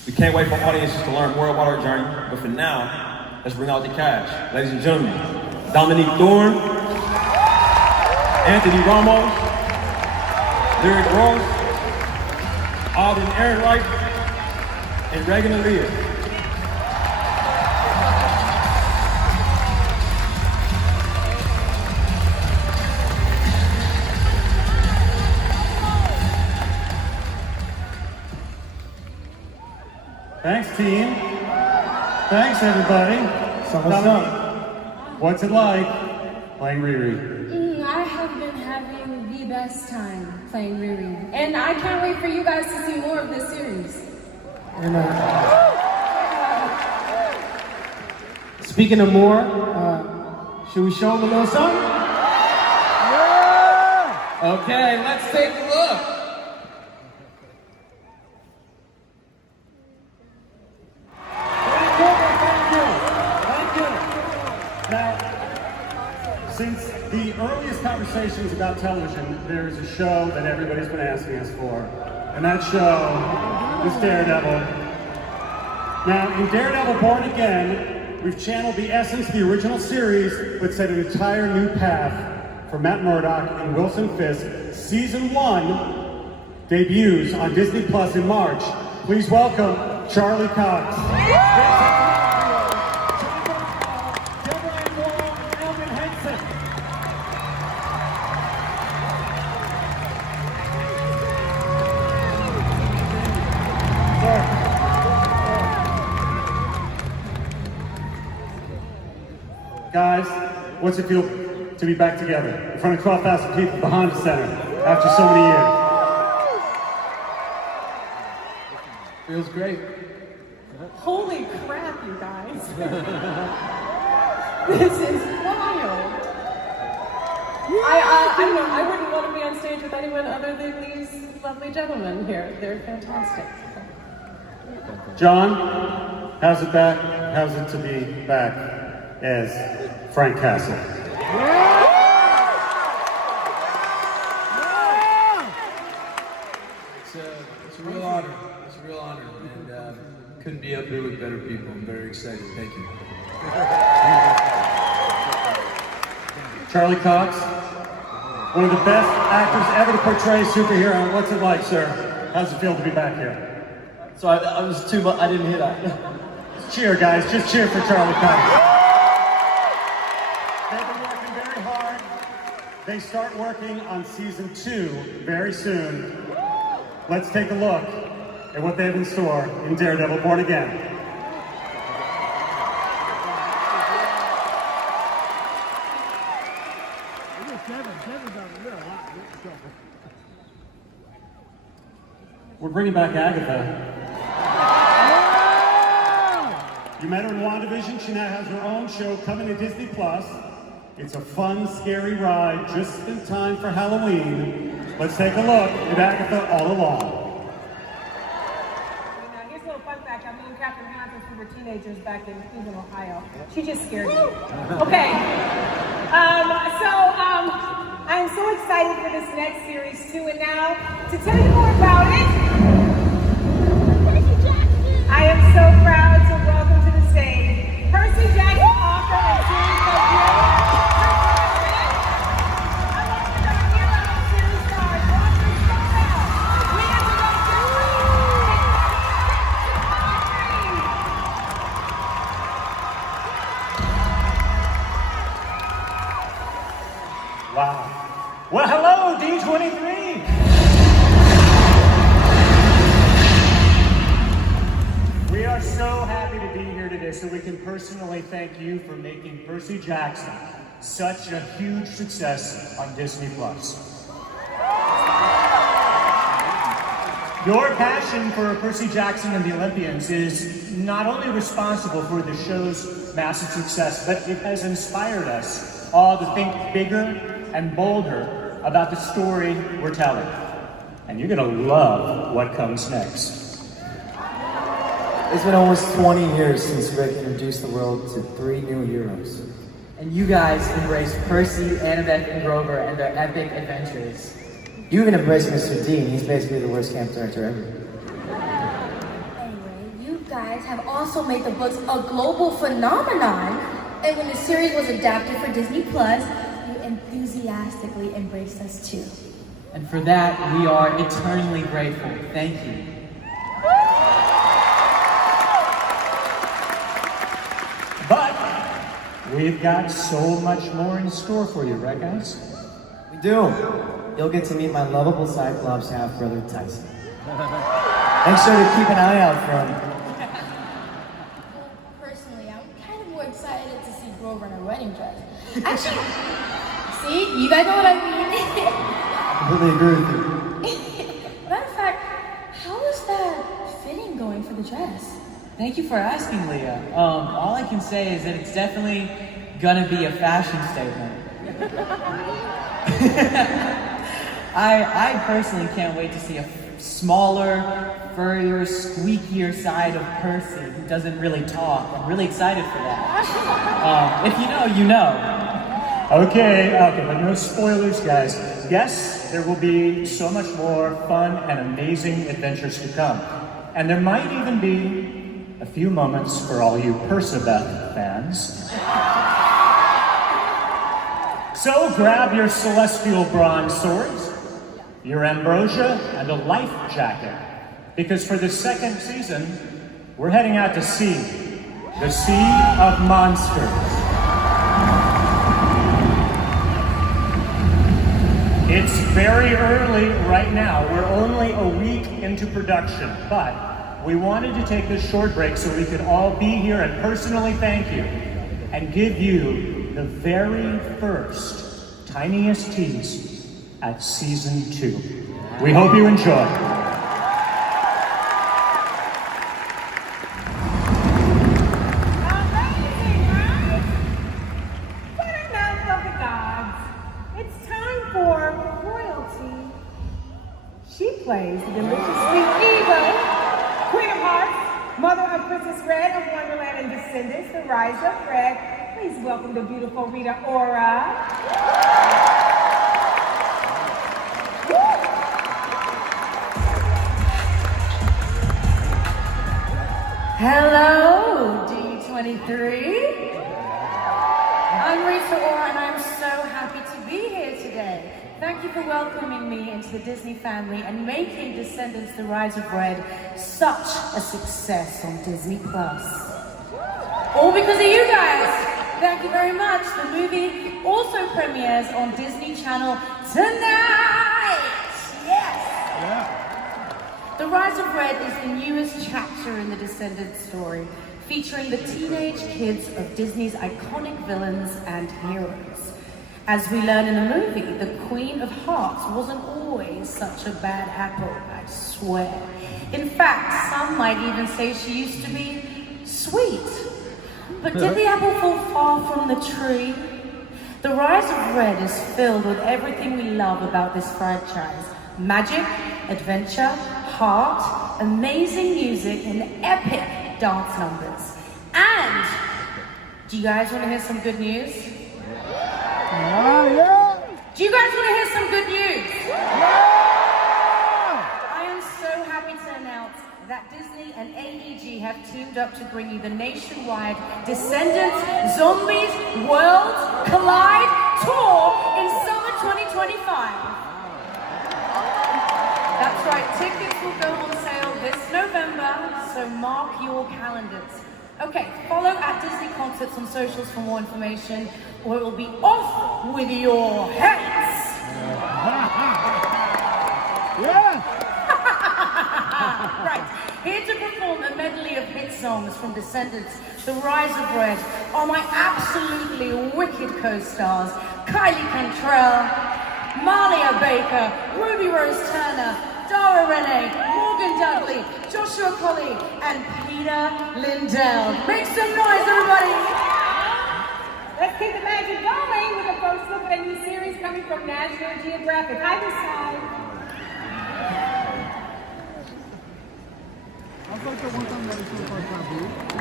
We can't wait for audiences to learn more about our journey, but for now, let's bring out the cast. Ladies and gentlemen, Dominique Thorne, Anthony Ramos, Lyric Ross, Alden Ehrenreich, and Reagan Aaliyah. Thanks, team. Thanks, everybody. So what's up? What's it like playing Riri? I have been having the best time playing Riri. And I can't wait for you guys to see more of this series. Speaking of more, should we show them a little something? Yeah! Okay, let's take a look. Since the earliest conversations about television, there's a show that everybody's been asking us for, and that show is Daredevil. Now, in Daredevil Born Again, we've channeled the essence of the original series, but set an entire new path for Matt Murdock and Wilson Fisk. Season 1 debuts on Disney Plus in March. Please welcome Charlie Cox. Guys, what's it feel to be back together in front of 12,000 people at the Honda Center after so many years? Feels great. Holy crap, you guys. This is wild. I don't know, I wouldn't want to be on stage with anyone other than these lovely gentlemen here. They're fantastic. John, how's it to be back as Frank Castle? It's a real honor. It's a real honor. And couldn't be up here with better people. I'm very excited. Thank you. Charlie Cox, one of the best actors ever to portray a superhero. What's it like, sir? How's it feel to be back here? Sorry, I was too much. I didn't hear that. Cheer, guys. Just cheer for Charlie Cox. They've been working very hard. They start working on season 2 very soon. Let's take a look at what they have in store in Daredevil Born Again. We're bringing back Agatha. You met her in WandaVision. She now has her own show coming to Disney+. It's a fun, scary ride just in time for Halloween. Let's take a look at Agatha All Along. Now, here's a little fun fact. I've known Catherine Hahn since we were teenagers back in Cleveland, Ohio. She just scared me. Okay. I'm so excited for this next series, too. And now, to tell you more about it, I am so proud to welcome to the stage Percy Jackson, author and series Wow. Well, hello, D23. We are so happy to be here today so we can personally thank you for making Percy Jackson such a huge success on Disney+. Your passion for Percy Jackson and the Olympians is not only responsible for the show's massive success, but it has inspired us all to think bigger and bolder about the story we're telling. And you're gonna love what comes next. It's been almost 20 years since Rick introduced the world to 3 new heroes. And you guys embraced Percy, Annabeth, and Grover and their epic adventures. You even embraced Mr. Dean. He's basically the worst camp director ever. Anyway, you guys have also made the books a global phenomenon. And when the series was adapted for Disney+, you enthusiastically embraced us too. And for that, we are eternally grateful. Thank you. But we've got so much more in store for you, right guys? We do. You'll get to meet my lovable Cyclops half-brother Tyson. Make sure to keep an eye out for him. Personally, I'm kind of more excited to see Grover in a wedding dress. Actually, see, you guys know what I mean. I completely agree with you. Matter of fact, how is that fitting going for the dress? Thank you for asking, Leah. All I can say is that it's definitely gonna be a fashion statement. I personally can't wait to see a smaller, furrier, squeakier side of Percy who doesn't really talk. I'm really excited for that. If you know, you know. Okay, but no spoilers, guys. Yes, there will be so much more fun and amazing adventures to come. And there might even be a few moments for all you Percabeth fans. So grab your celestial bronze swords, your ambrosia, and a life jacket. Because for the second season, we're heading out to sea. The Sea of Monsters. It's very early right now. We're only a week into production, but we wanted to take this short break so we could all be here and personally thank you. and give you the very first Tiniest Tease at Season 2. We hope you enjoy. She plays the delicious sweet Eva, Queen of Hearts, mother of Princess Red of Wonderland and Descendants, The Rise of Red. Please welcome the beautiful Rita Ora. Hello, D23. I'm Rita Ora and I'm so happy to be here today. Thank you for welcoming me into the Disney family and making Descendants: The Rise of Red such a success on Disney+. All because of you guys. Thank you very much. The movie also premieres on Disney Channel tonight. Yes. Yeah. The Rise of Red is the newest chapter in the Descendants story, featuring the teenage kids of Disney's iconic villains and heroes. As we learn in the movie, the Queen of Hearts wasn't always such a bad apple, I swear. In fact, some might even say she used to be sweet. But did the apple fall far from the tree? The Rise of Red is filled with everything we love about this franchise. Magic, adventure, heart, amazing music, and epic dance numbers. And, do you guys want to hear some good news? Yeah. Do you guys want to hear some good news? Yeah. I am so happy to announce that Disney and AEG have teamed up to bring you the nationwide Descendants Zombies World Collide Tour in summer 2025. That's right, tickets will go on sale this November, so mark your calendars. Okay, follow at Disney Concerts on socials for more information, or it will be off with your heads. Yeah. Right, here to perform a medley of hit songs from Descendants: The Rise of Red are my absolutely wicked co-stars, Kylie Cantrell, Malia Baker, Ruby Rose Turner, Dara Renee, Morgan Dudley, Joshua Colley, and Peter Lindell. Make some noise, everybody! Let's keep the magic going with the first look at a new series coming from National Geographic. Hi, this side.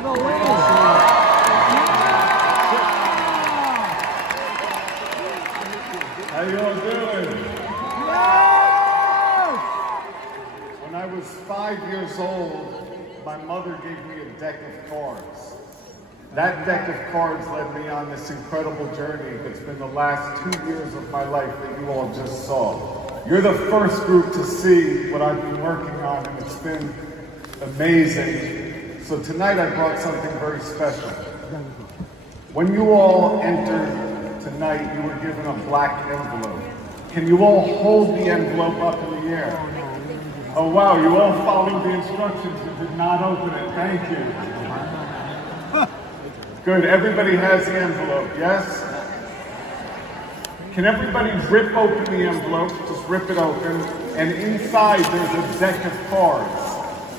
No way! How you all doing? When I was 5 years old, my mother gave me a deck of cards. That deck of cards led me on this incredible journey that's been the last 2 years of my life that you all just saw. You're the first group to see what I've been working on, and it's been amazing. So tonight I brought something very special. When you all entered tonight, you were given a black envelope. Can you all hold the envelope up in the air? Oh wow, you all followed the instructions. You did not open it. Thank you. Good, everybody has the envelope, yes? Can everybody rip open the envelope? Just rip it open. And inside there's a deck of cards.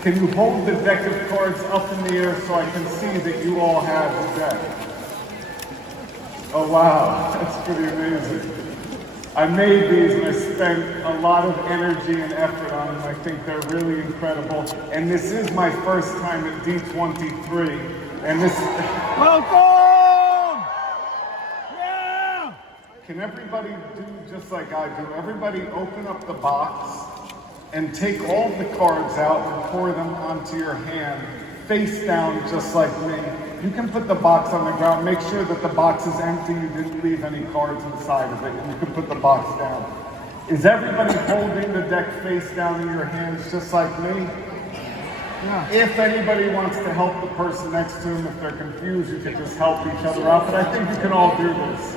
Can you hold the deck of cards up in the air so I can see that you all have the deck? Oh wow, that's pretty amazing. I made these and I spent a lot of energy and effort on them. I think they're really incredible. And this is my first time at D23. And this... Welcome! Yeah! Can everybody do just like I do? Everybody open up the box and take all the cards out and pour them onto your hand, face down just like me. You can put the box on the ground, make sure that the box is empty, you didn't leave any cards inside of it, and you can put the box down. Is everybody holding the deck face down in your hands just like me? Yeah. If anybody wants to help the person next to them, if they're confused, you can just help each other out, but I think you can all do this.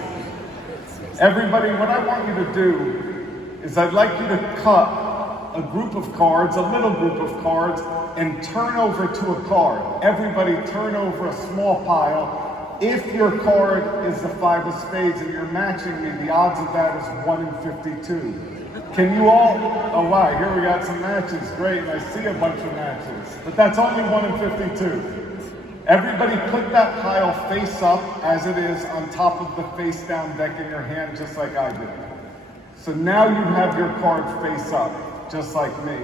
Everybody, what I want you to do is I'd like you to cut a group of cards, a little group of cards, and turn over to a card. Everybody turn over a small pile, If your card is the 5 of spades and you're matching me, the odds of that is 1 in 52. Can you all, oh wow, here we got some matches, great, and I see a bunch of matches, but that's only 1 in 52. Everybody put that pile face up as it is on top of the face down deck in your hand, just like I did. So now you have your card face up, just like me.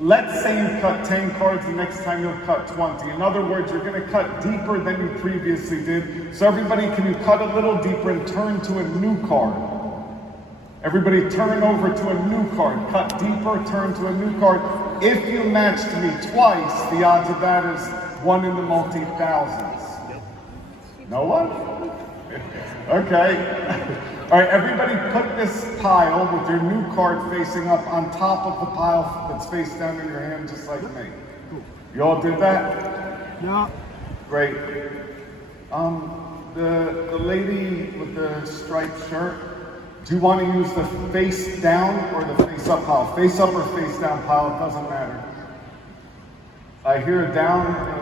Let's say you cut 10 cards, the next time you'll cut 20. In other words, you're gonna cut deeper than you previously did. So everybody, can you cut a little deeper and turn to a new card? Everybody turn over to a new card. Cut deeper, turn to a new card. If you matched me twice, the odds of that is 1 in the multi-thousands. No one? Okay. All right, everybody put this pile with your new card facing up on top of the pile that's face down in your hand, just like me. You all did that? Yeah. Great. The lady with the striped shirt, do you want to use the face down or the face up pile? Face up or face down pile, it doesn't matter. I hear a down.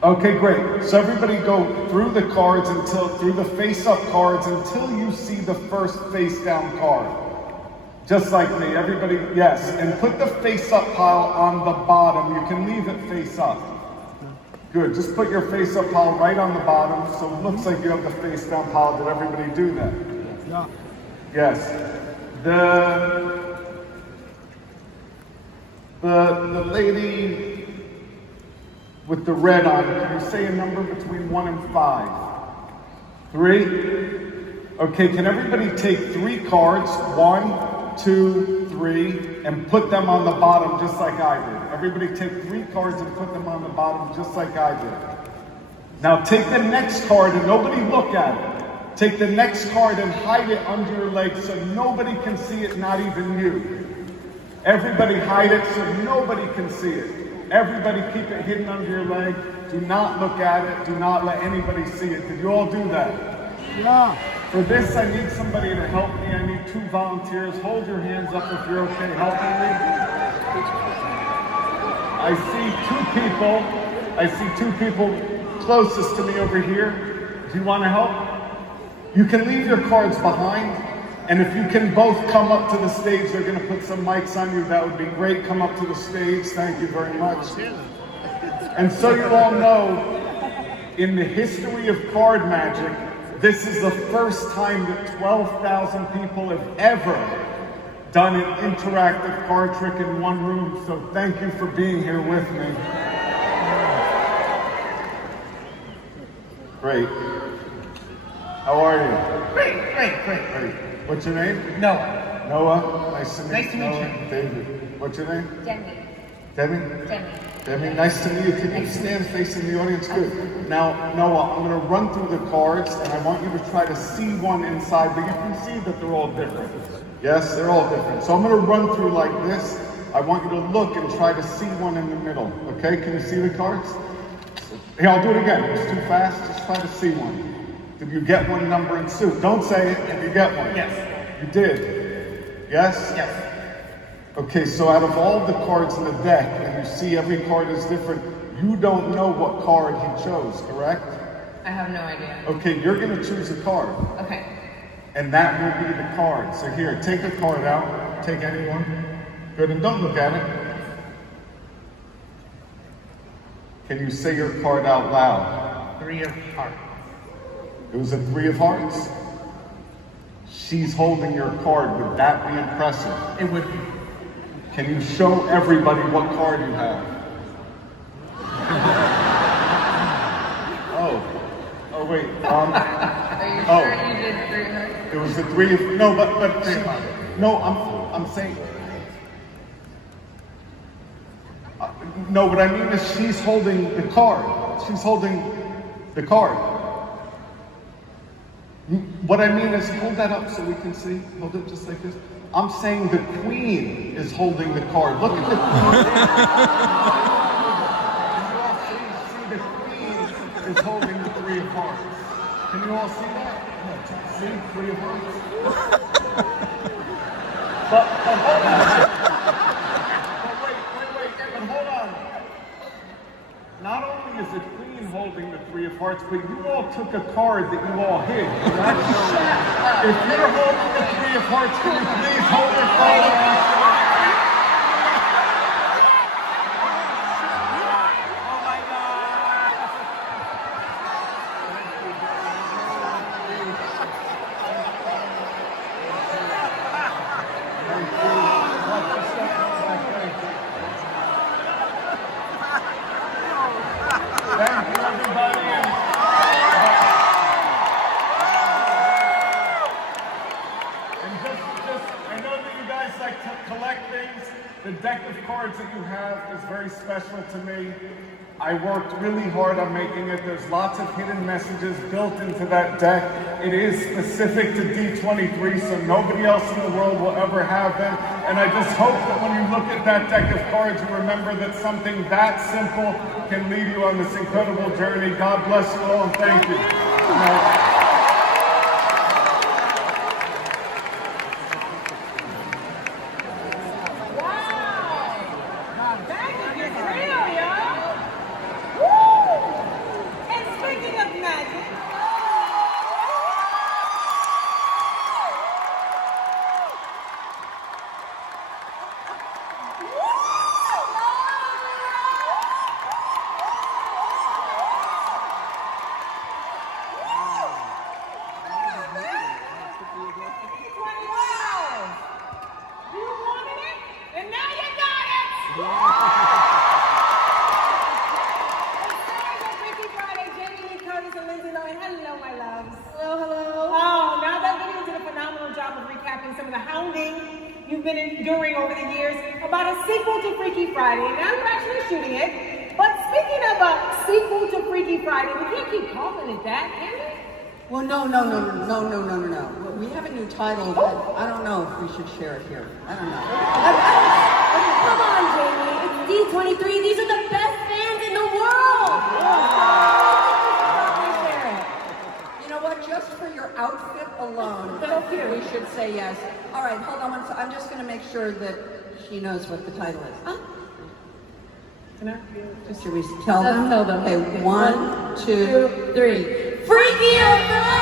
Okay, great. So everybody go through the cards through the face-up cards until you see the first face-down card. Just like me, everybody, yes. And put the face-up pile on the bottom. You can leave it face-up. Good, just put your face-up pile right on the bottom so it looks like you have the face-down pile. Did everybody do that? Yeah. Yes. The lady with the red on, can you say a number between 1 and 5? 3? Okay, can everybody take 3 cards, 1, 2, 3, and put them on the bottom just like I did. Everybody take 3 cards and put them on the bottom just like I did. Now take the next card and nobody look at it. Take the next card and hide it under your leg so nobody can see it, not even you. Everybody hide it so nobody can see it. Everybody keep it hidden under your leg. Do not look at it. Do not let anybody see it. Did you all do that? Yeah. For this, I need somebody to help me. I need 2 volunteers. Hold your hands up if you're okay helping me. I see 2 people closest to me over here. Do you want to help? You can leave your cards behind. And if you can both come up to the stage, they're going to put some mics on you. That would be great. Come up to the stage. Thank you very much. And so you all know, in the history of card magic, this is the first time that 12,000 people have ever done an interactive card trick in one room. So thank you for being here with me. Great. How are you? Great. What's your name? Noah. Noah, nice to meet you. Nice to meet you. David. What's your name? Demi. Demi, nice to meet you. Can you stand facing the audience? Good. Now, Noah, I'm going to run through the cards, and I want you to try to see one inside, but you can see that they're all different. Yes, they're all different. So I'm going to run through like this. I want you to look and try to see one in the middle. Okay, can you see the cards? Here, I'll do it again. It's too fast. Just try to see one. Did you get one number in suit? Don't say it. Did you get one? Yes. You did? Yes? Yes. Okay, so out of all the cards in the deck, and you see every card is different, you don't know what card he chose, correct? I have no idea. Okay, you're going to choose a card. Okay. And that will be the card. So here, take a card out. Take anyone. Good, and don't look at it. Can you say your card out loud? 3 of hearts. It was a 3 of hearts. She's holding your card. Would that be impressive? It would be. Can you show everybody what card you have? Oh wait. Are you sure you did 3 hearts? It was the 3 of, no, but no, I'm saying, no, what I mean is she's holding the card. She's holding the card. What I mean is, hold that up so we can see. Hold it just like this. I'm saying the queen is holding the card. Look at the queen. See, the queen is holding the 3 of hearts. Can you all see that? See, 3 of hearts. But hold on. But wait. But hold on. not only is it Queen holding the Three of Hearts, but you all took a card that you all hid. If you're holding the Three of Hearts, can you please hold your card? Thank you, everybody. And just, I know that you guys like to collect things. The deck of cards that you have is very special to me. I worked really hard on making it. There's lots of hidden messages built into that deck. It is specific to D23, so nobody else in the world will ever have them. And I just hope that when you look at that deck of cards, you remember that something that simple can lead you on this incredible journey. God bless you all and thank you. You've been enduring over the years about a sequel to Freaky Friday. Now you're actually shooting it. But speaking of a sequel to Freaky Friday, we can't keep calling it that, can we? Well, no. We have a new title, but I don't know if we should share it here. I don't know. Come on, Jamie. It's D23. These are the best fans in the world. You know what? Just for your outfit alone, we should say yes. All right, hold on one second. I'm just going to make sure that she knows what the title is. Huh? Can I? Just should we tell them? Tell them. Okay, 1, 2, 3. Freaky or Friday!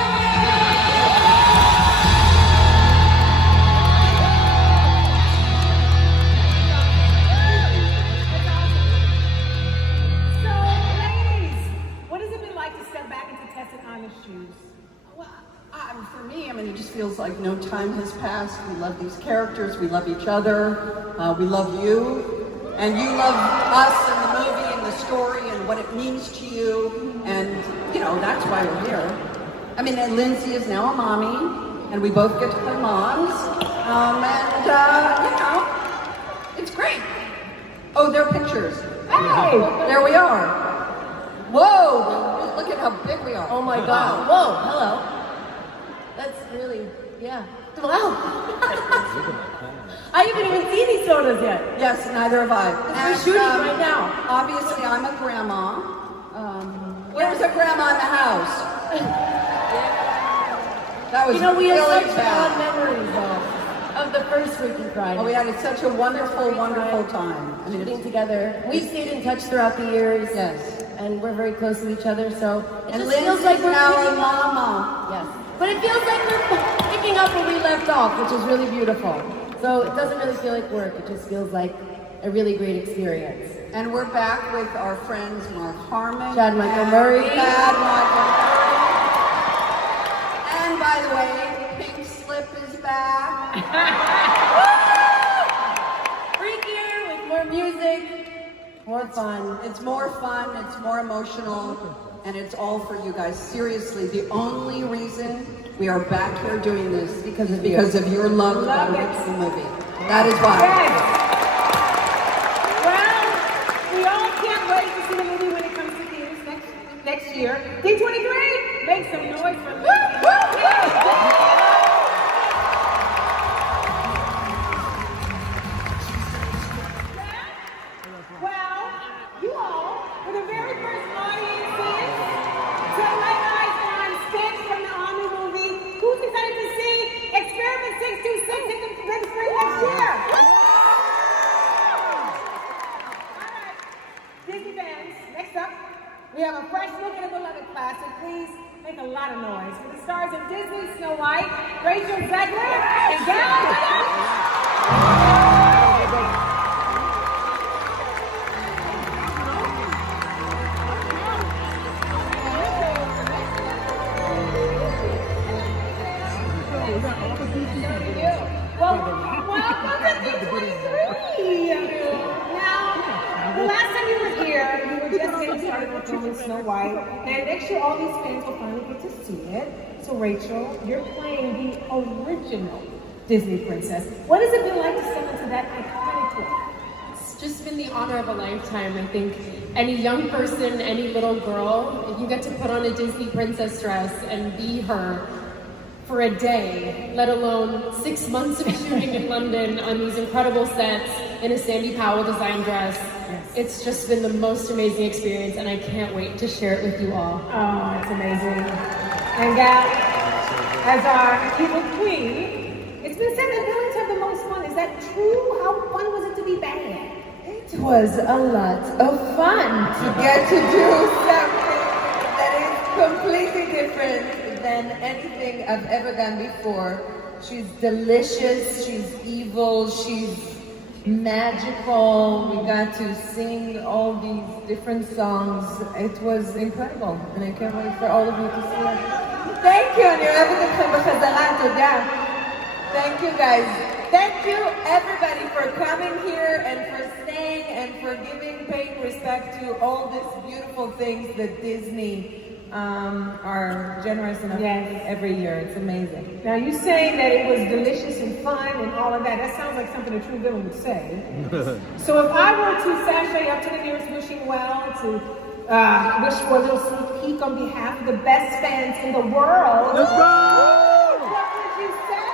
Shoes. Well, for me, I mean, it just feels like no time has passed. We love these characters. We love each other. We love you. And you love us and the movie and the story and what it means to you. And, you know, that's why we're here. I mean, and Lindsay is now a mommy, and we both get to play moms. You know, it's great. Oh, there are pictures. Hey! There we are. Whoa! Look at how big we are. Oh my God. Whoa, hello. That's really, yeah. Wow. I haven't even seen these photos yet. Yes, neither have I. We're shooting right now. Obviously, I'm a grandma. Where's a grandma in the house? That was we have really such bad. fond memories, though, of the first Freaky Friday. Oh, we had such a wonderful, wonderful time. I mean, shooting together. We've stayed in touch throughout the years. Yes. And we're very close to each other, so it and just feels like we're now a picking mama. Yes. But it feels like we're picking up where we left off, which is really beautiful. So it doesn't really feel like work, it just feels like a really great experience. And we're back with our friends Mark Harmon, Chad Michael Murray. And by the way, Pink Slip is back. Freakier with more music. More fun. It's more fun, it's more emotional, and it's all for you guys. Seriously, the only reason we are back here doing this is because of your love of the movie. That is why. Yes. Well, we all can't wait to see the movie when it comes to theaters next year. D23, make some noise for me. Disney fans, next up, we have a fresh look at a beloved classic. Please make a lot of noise for the stars of Disney Snow White, Rachel Zegler, and Gal Gadot. Welcome to D23. Now, the last time you were here, you were just getting started with filming Snow White, and next year all these fans will finally get to see it. So Rachel, you're playing the original Disney princess. What has it been like to step into that iconic role? It's just been the honor of a lifetime. I think any young person, any little girl, if you get to put on a Disney princess dress and be her for a day, let alone 6 months of shooting in London on these incredible sets in a Sandy Powell design dress. Yes. It's just been the most amazing experience, and I can't wait to share it with you all. Oh, it's amazing. And Gal, as our evil queen, it's been said that villains have the most fun. Is that true? How fun was it to be bad? It was a lot of fun to get to do something that is completely different than anything I've ever done before. She's delicious, she's evil, she's magical. We got to sing all these different songs. It was incredible, and I can't wait for all of you to see it. Thank you, and you're able to come because thank you guys. Thank you everybody for coming here and for staying and for paying respect to all these beautiful things that Disney are generous enough every year. It's amazing. Now you saying that it was delicious and fun and all of that, that sounds like something a true villain would say. So if I were to sashay up to the nearest wishing well to wish for a little sneak peek on behalf of the best fans in the world, let's go! What would you say?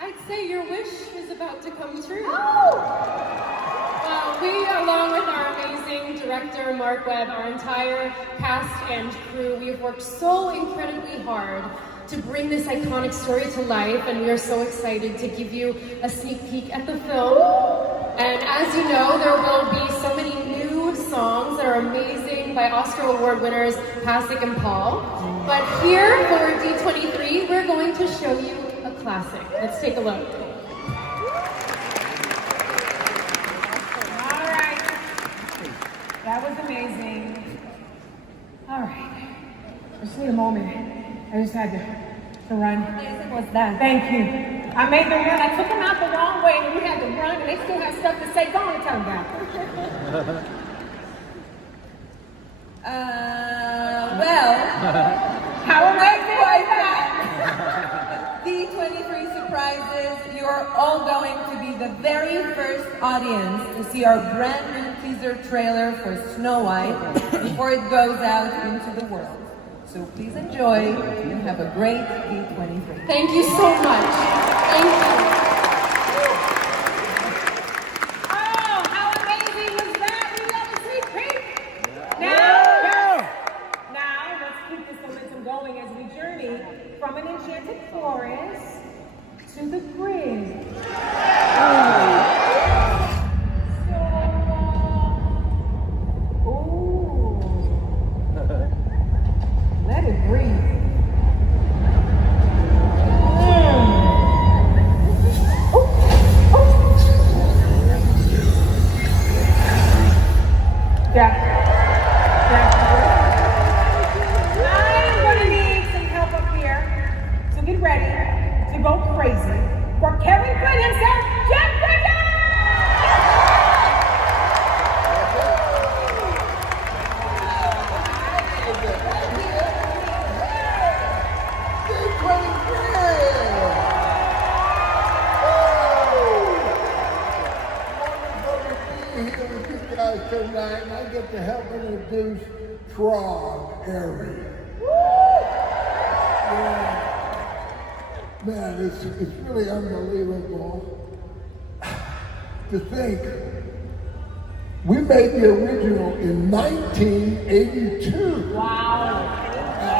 I'd say your wish is about to come true. Oh! We, along with our amazing director, Mark Webb, our entire cast and crew, we have worked so incredibly hard to bring this iconic story to life, and we are so excited to give you a sneak peek at the film. And as you know, there will be so many new songs that are amazing by Oscar Award winners Pasek and Paul. But here for D23, we're going to show you a classic. Let's take a look. That was amazing. All right. Just need a moment. I just had to run. What's that? Thank you. I made them run. I took them out the wrong way, and we had to run, and they still have stuff to say. Go on and tell them that. How amazing was that? D23 surprises. You're all going to be the very first audience to see our brand new teaser trailer for Snow White before it goes out into the world. So please enjoy and have a great D23. Thank you so much. Thank you. Oh, how amazing was that? We love a sneak peek. Now, let's keep this momentum going as we journey from an enchanted forest to the bridge. Let it breathe. I'm gonna need some help up here. So get ready to go crazy for Kevin Flynn himself, Jeff Bridges! Tonight, and I get to help introduce Tron Ares. Yeah. Man, it's really unbelievable to think we made the original in 1982. Wow.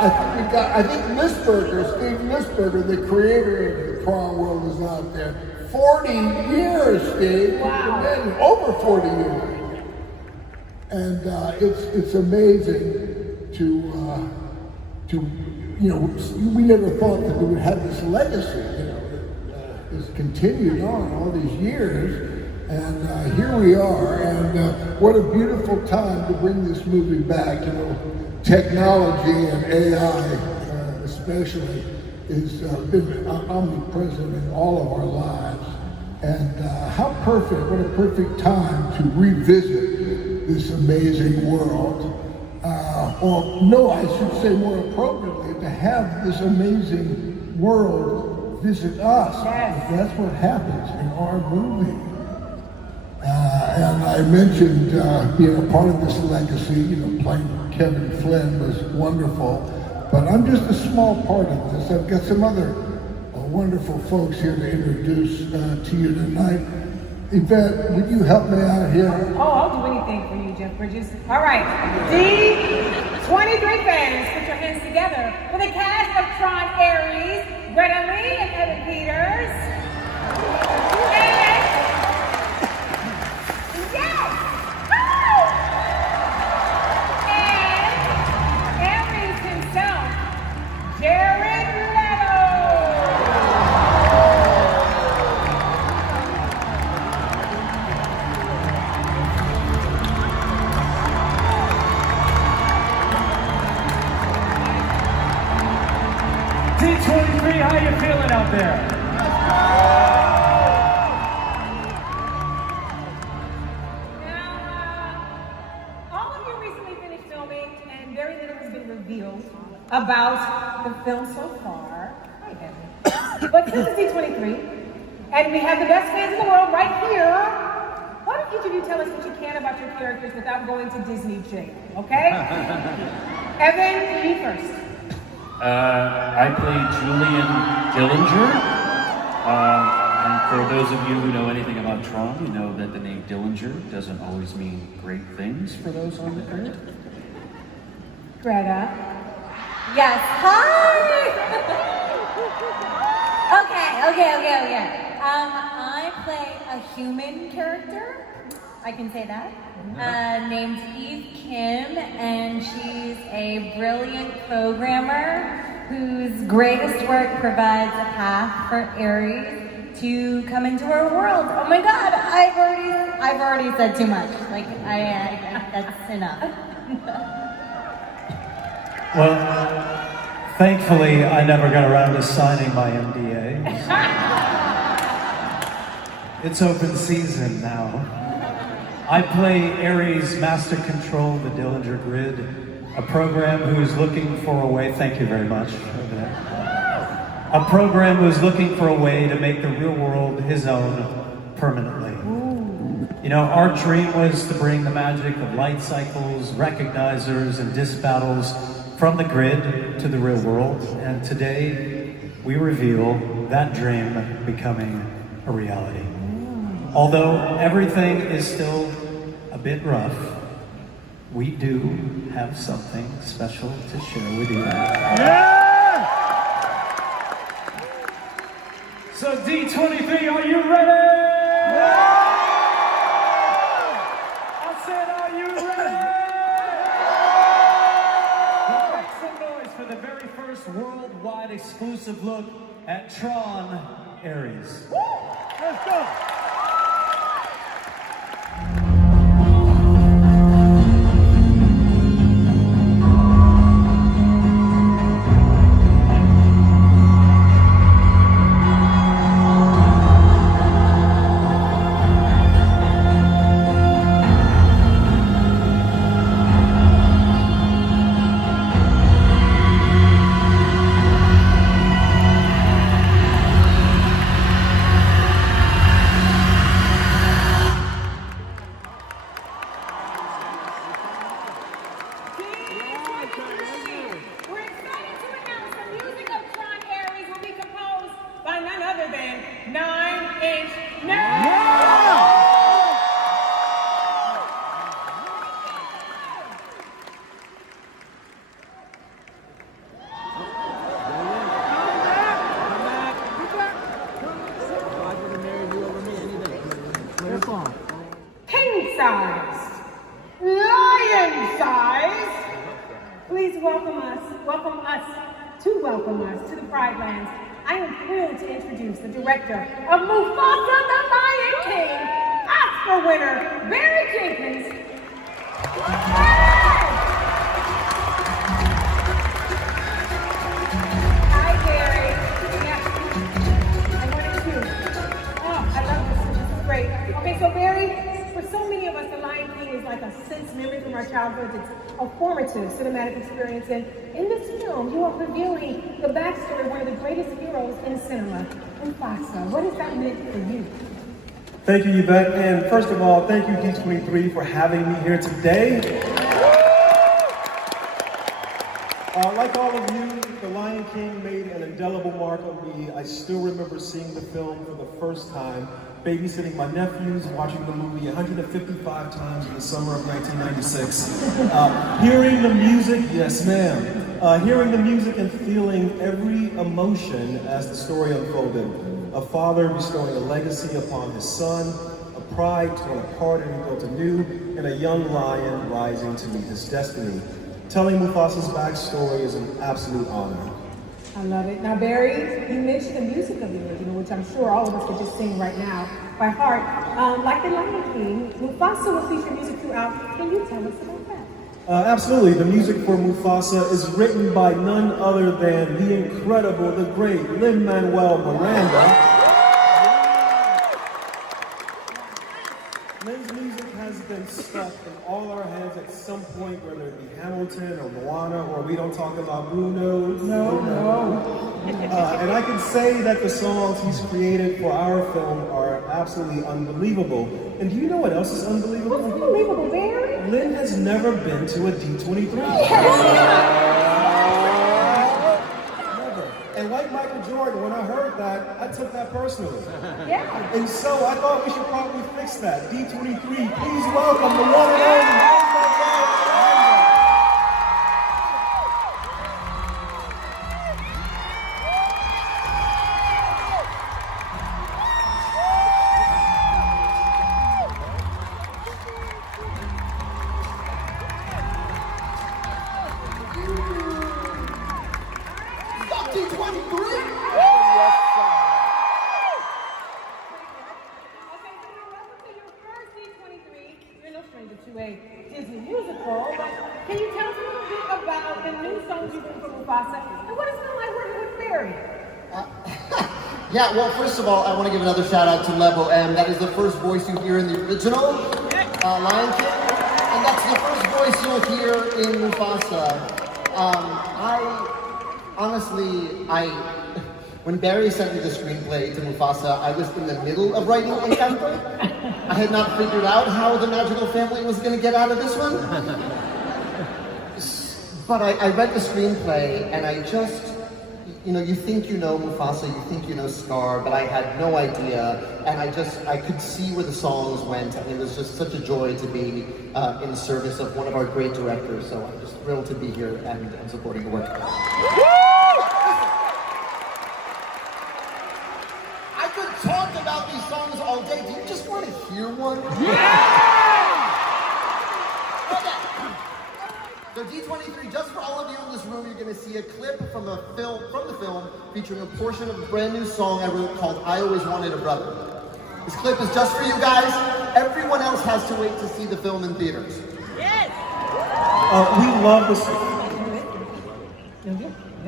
I think Steve Lisberger, the creator of the Tron world, is out there. 40 years, Steve. Wow. Over 40 years. And it's amazing to we never thought that we would have this legacy, that is continued on all these years. And here we are, and what a beautiful time to bring this movie back. Technology and AI especially has been omnipresent in all of our lives. And how perfect, what a perfect time to revisit this amazing world. Or no, I should say more appropriately, to have this amazing world visit us. Yes. That's what happens in our movie. And I mentioned being a part of this legacy, playing Kevin Flynn was wonderful, but I'm just a small part of this. I've got some other wonderful folks here to introduce to you tonight. Yvette, would you help me out here? Oh, I'll do anything for you, Jeff Bridges. All right, D23 fans, put your hands together for the cast of Tron Ares, Greta Lee and Evan Peters. And Ares himself, Jared Leto. D23, how you feeling out there? All of you recently finished filming, and very little has been revealed about the film so far. Hi, Evan. But this is D23, and we have the best fans in the world right here. Why don't each of you tell us what you can about your characters without going to Disney jail, okay? Evan, you first. I play Julian Dillinger. And for those of you who know anything about Tron, you know that the name Dillinger doesn't always mean great things for those on the grid. Greta. Yes. Hi! Okay. I play a human character. I can say that. Named Eve Kim, and she's a brilliant programmer whose greatest work provides a path for Ares to come into her world. Oh my God, I've already said too much. Like that's enough. Well, thankfully, I never got around to signing my NDA. It's open season now. I play Ares Master Control, the Dillinger Grid, a program who's looking for a way, thank you very much, a program who's looking for a way to make the real world his own permanently. Our dream was to bring the magic of light cycles, recognizers, and disc battles from the grid to the real world, and today we reveal that dream becoming a reality. Although everything is still a bit rough, we do have something special to share with you. Yeah! So D23, are you ready? Yeah! I said, are you ready? Well, make some noise for the very first worldwide exclusive look at Tron Ares. Let's go! Please welcome us to the Pride Lands. I am thrilled to introduce the director of Mufasa the Lion King, Oscar winner, Barry Jenkins. Hi, Barry. Yeah, I wanted to. Oh, I love this. This is great. Okay, so Barry, for so many of us, The Lion King is like a sense memory from our childhoods. It's a formative cinematic experience. And in this film, you are revealing the backstory of one of the greatest heroes in cinema, Mufasa. What has that meant for you? Thank you, Yvette. And first of all, thank you, D23, for having me here today. Like all of you, The Lion King made an indelible mark on me. I still remember seeing the film for the first time, babysitting my nephews, watching the movie 155 times in the summer of 1996. Hearing the music, yes ma'am. Hearing the music and feeling every emotion as the story unfolded. A father bestowing a legacy upon his son, a pride torn apart and rebuilt anew, and a young lion rising to meet his destiny. Telling Mufasa's backstory is an absolute honor. I love it. Now, Barry, you mentioned the music of the original, which I'm sure all of us could just sing right now by heart. Like The Lion King, Mufasa will feature music throughout. Can you tell us about that? Absolutely. The music for Mufasa is written by none other than the incredible, the great Lin-Manuel Miranda. Lin's music has been stuck in all our heads at some point, whether it be Hamilton or Moana, or we don't talk about Bruno. No. And I can say that the songs he's created for our film are absolutely unbelievable. And do you know what else is unbelievable? What's unbelievable, Barry? Lin has never been to a D23. Never. And like Michael Jordan, when I heard that, I took that personally. Yeah. And so I thought we should probably fix that. D23, please welcome the one and only. To a Disney musical, but can you tell us a little bit about the new songs you've written for Mufasa and what it's been like working with Barry? Yeah, well, first of all, I want to give another shout out to Lebo M. That is the first voice you hear in the original Lion King, and that's the first voice you'll hear in Mufasa. When Barry sent me the screenplay to Mufasa, I was in the middle of writing Encanto. I had not figured out how the magical family was going to get out of this one. But I read the screenplay, and I just, you think you know Mufasa, you think you know Scar, but I had no idea. And I could see where the songs went, and it was just such a joy to be in service of one of our great directors. So I'm just thrilled to be here and supporting the work. Talk about these songs all day. Do you just want to hear one? Yeah! Okay. So D23, just for all of you in this room, you're going to see a clip from the film featuring a portion of a brand new song I wrote called I Always Wanted a Brother. This clip is just for you guys. Everyone else has to wait to see the film in theaters. Yes! We love this.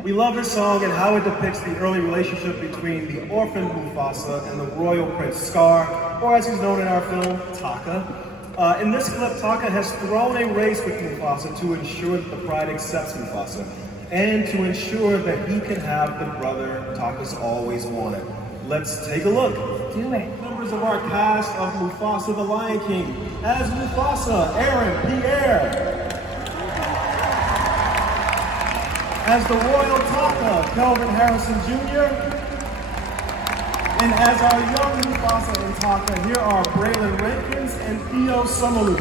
We love this song and how it depicts the early relationship between the orphan Mufasa and the royal prince Scar, or as he's known in our film, Taka. In this clip, Taka has thrown a race with Mufasa to ensure that the pride accepts Mufasa, and to ensure that he can have the brother Taka's always wanted. Let's take a look. Do it. Members of our cast of Mufasa the Lion King. As Mufasa, Aaron Pierre. As the Royal Taka, Kelvin Harrison Jr. And as our young Mufasa and Taka, here are Braylon Rankins and Theo Summerloo.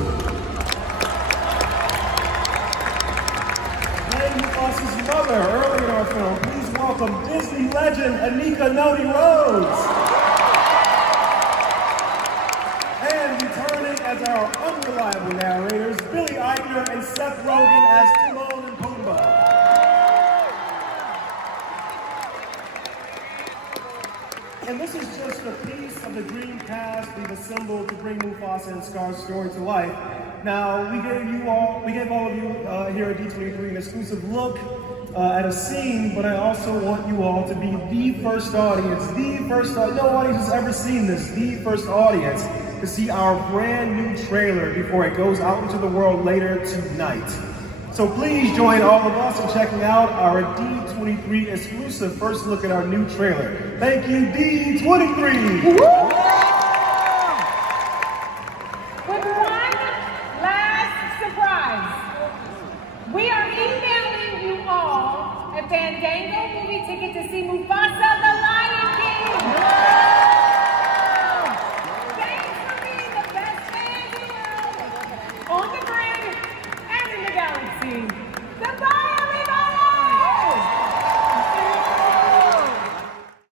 Playing Mufasa's mother early in our film, please welcome Disney legend Anika Noni Rhodes. And returning as our unreliable narrators, Billy Eichner and Seth Rogen as Timon and Pumbaa. And this is just a piece of the dream cast we've assembled to bring Mufasa and Scar's story to life. Now, we gave all of you here at D23 an exclusive look at a scene, but I also want you all to be the first audience, no audience has ever seen this, the first audience to see our brand new trailer before it goes out into the world later tonight. So please join all of us in checking out our D23 exclusive first look at our new trailer. Thank you, D23! With one last surprise. We are emailing you all a Fandango movie ticket to see Mufasa the Lion King. Thanks for being the best fans in the world, on the grid and in the galaxy.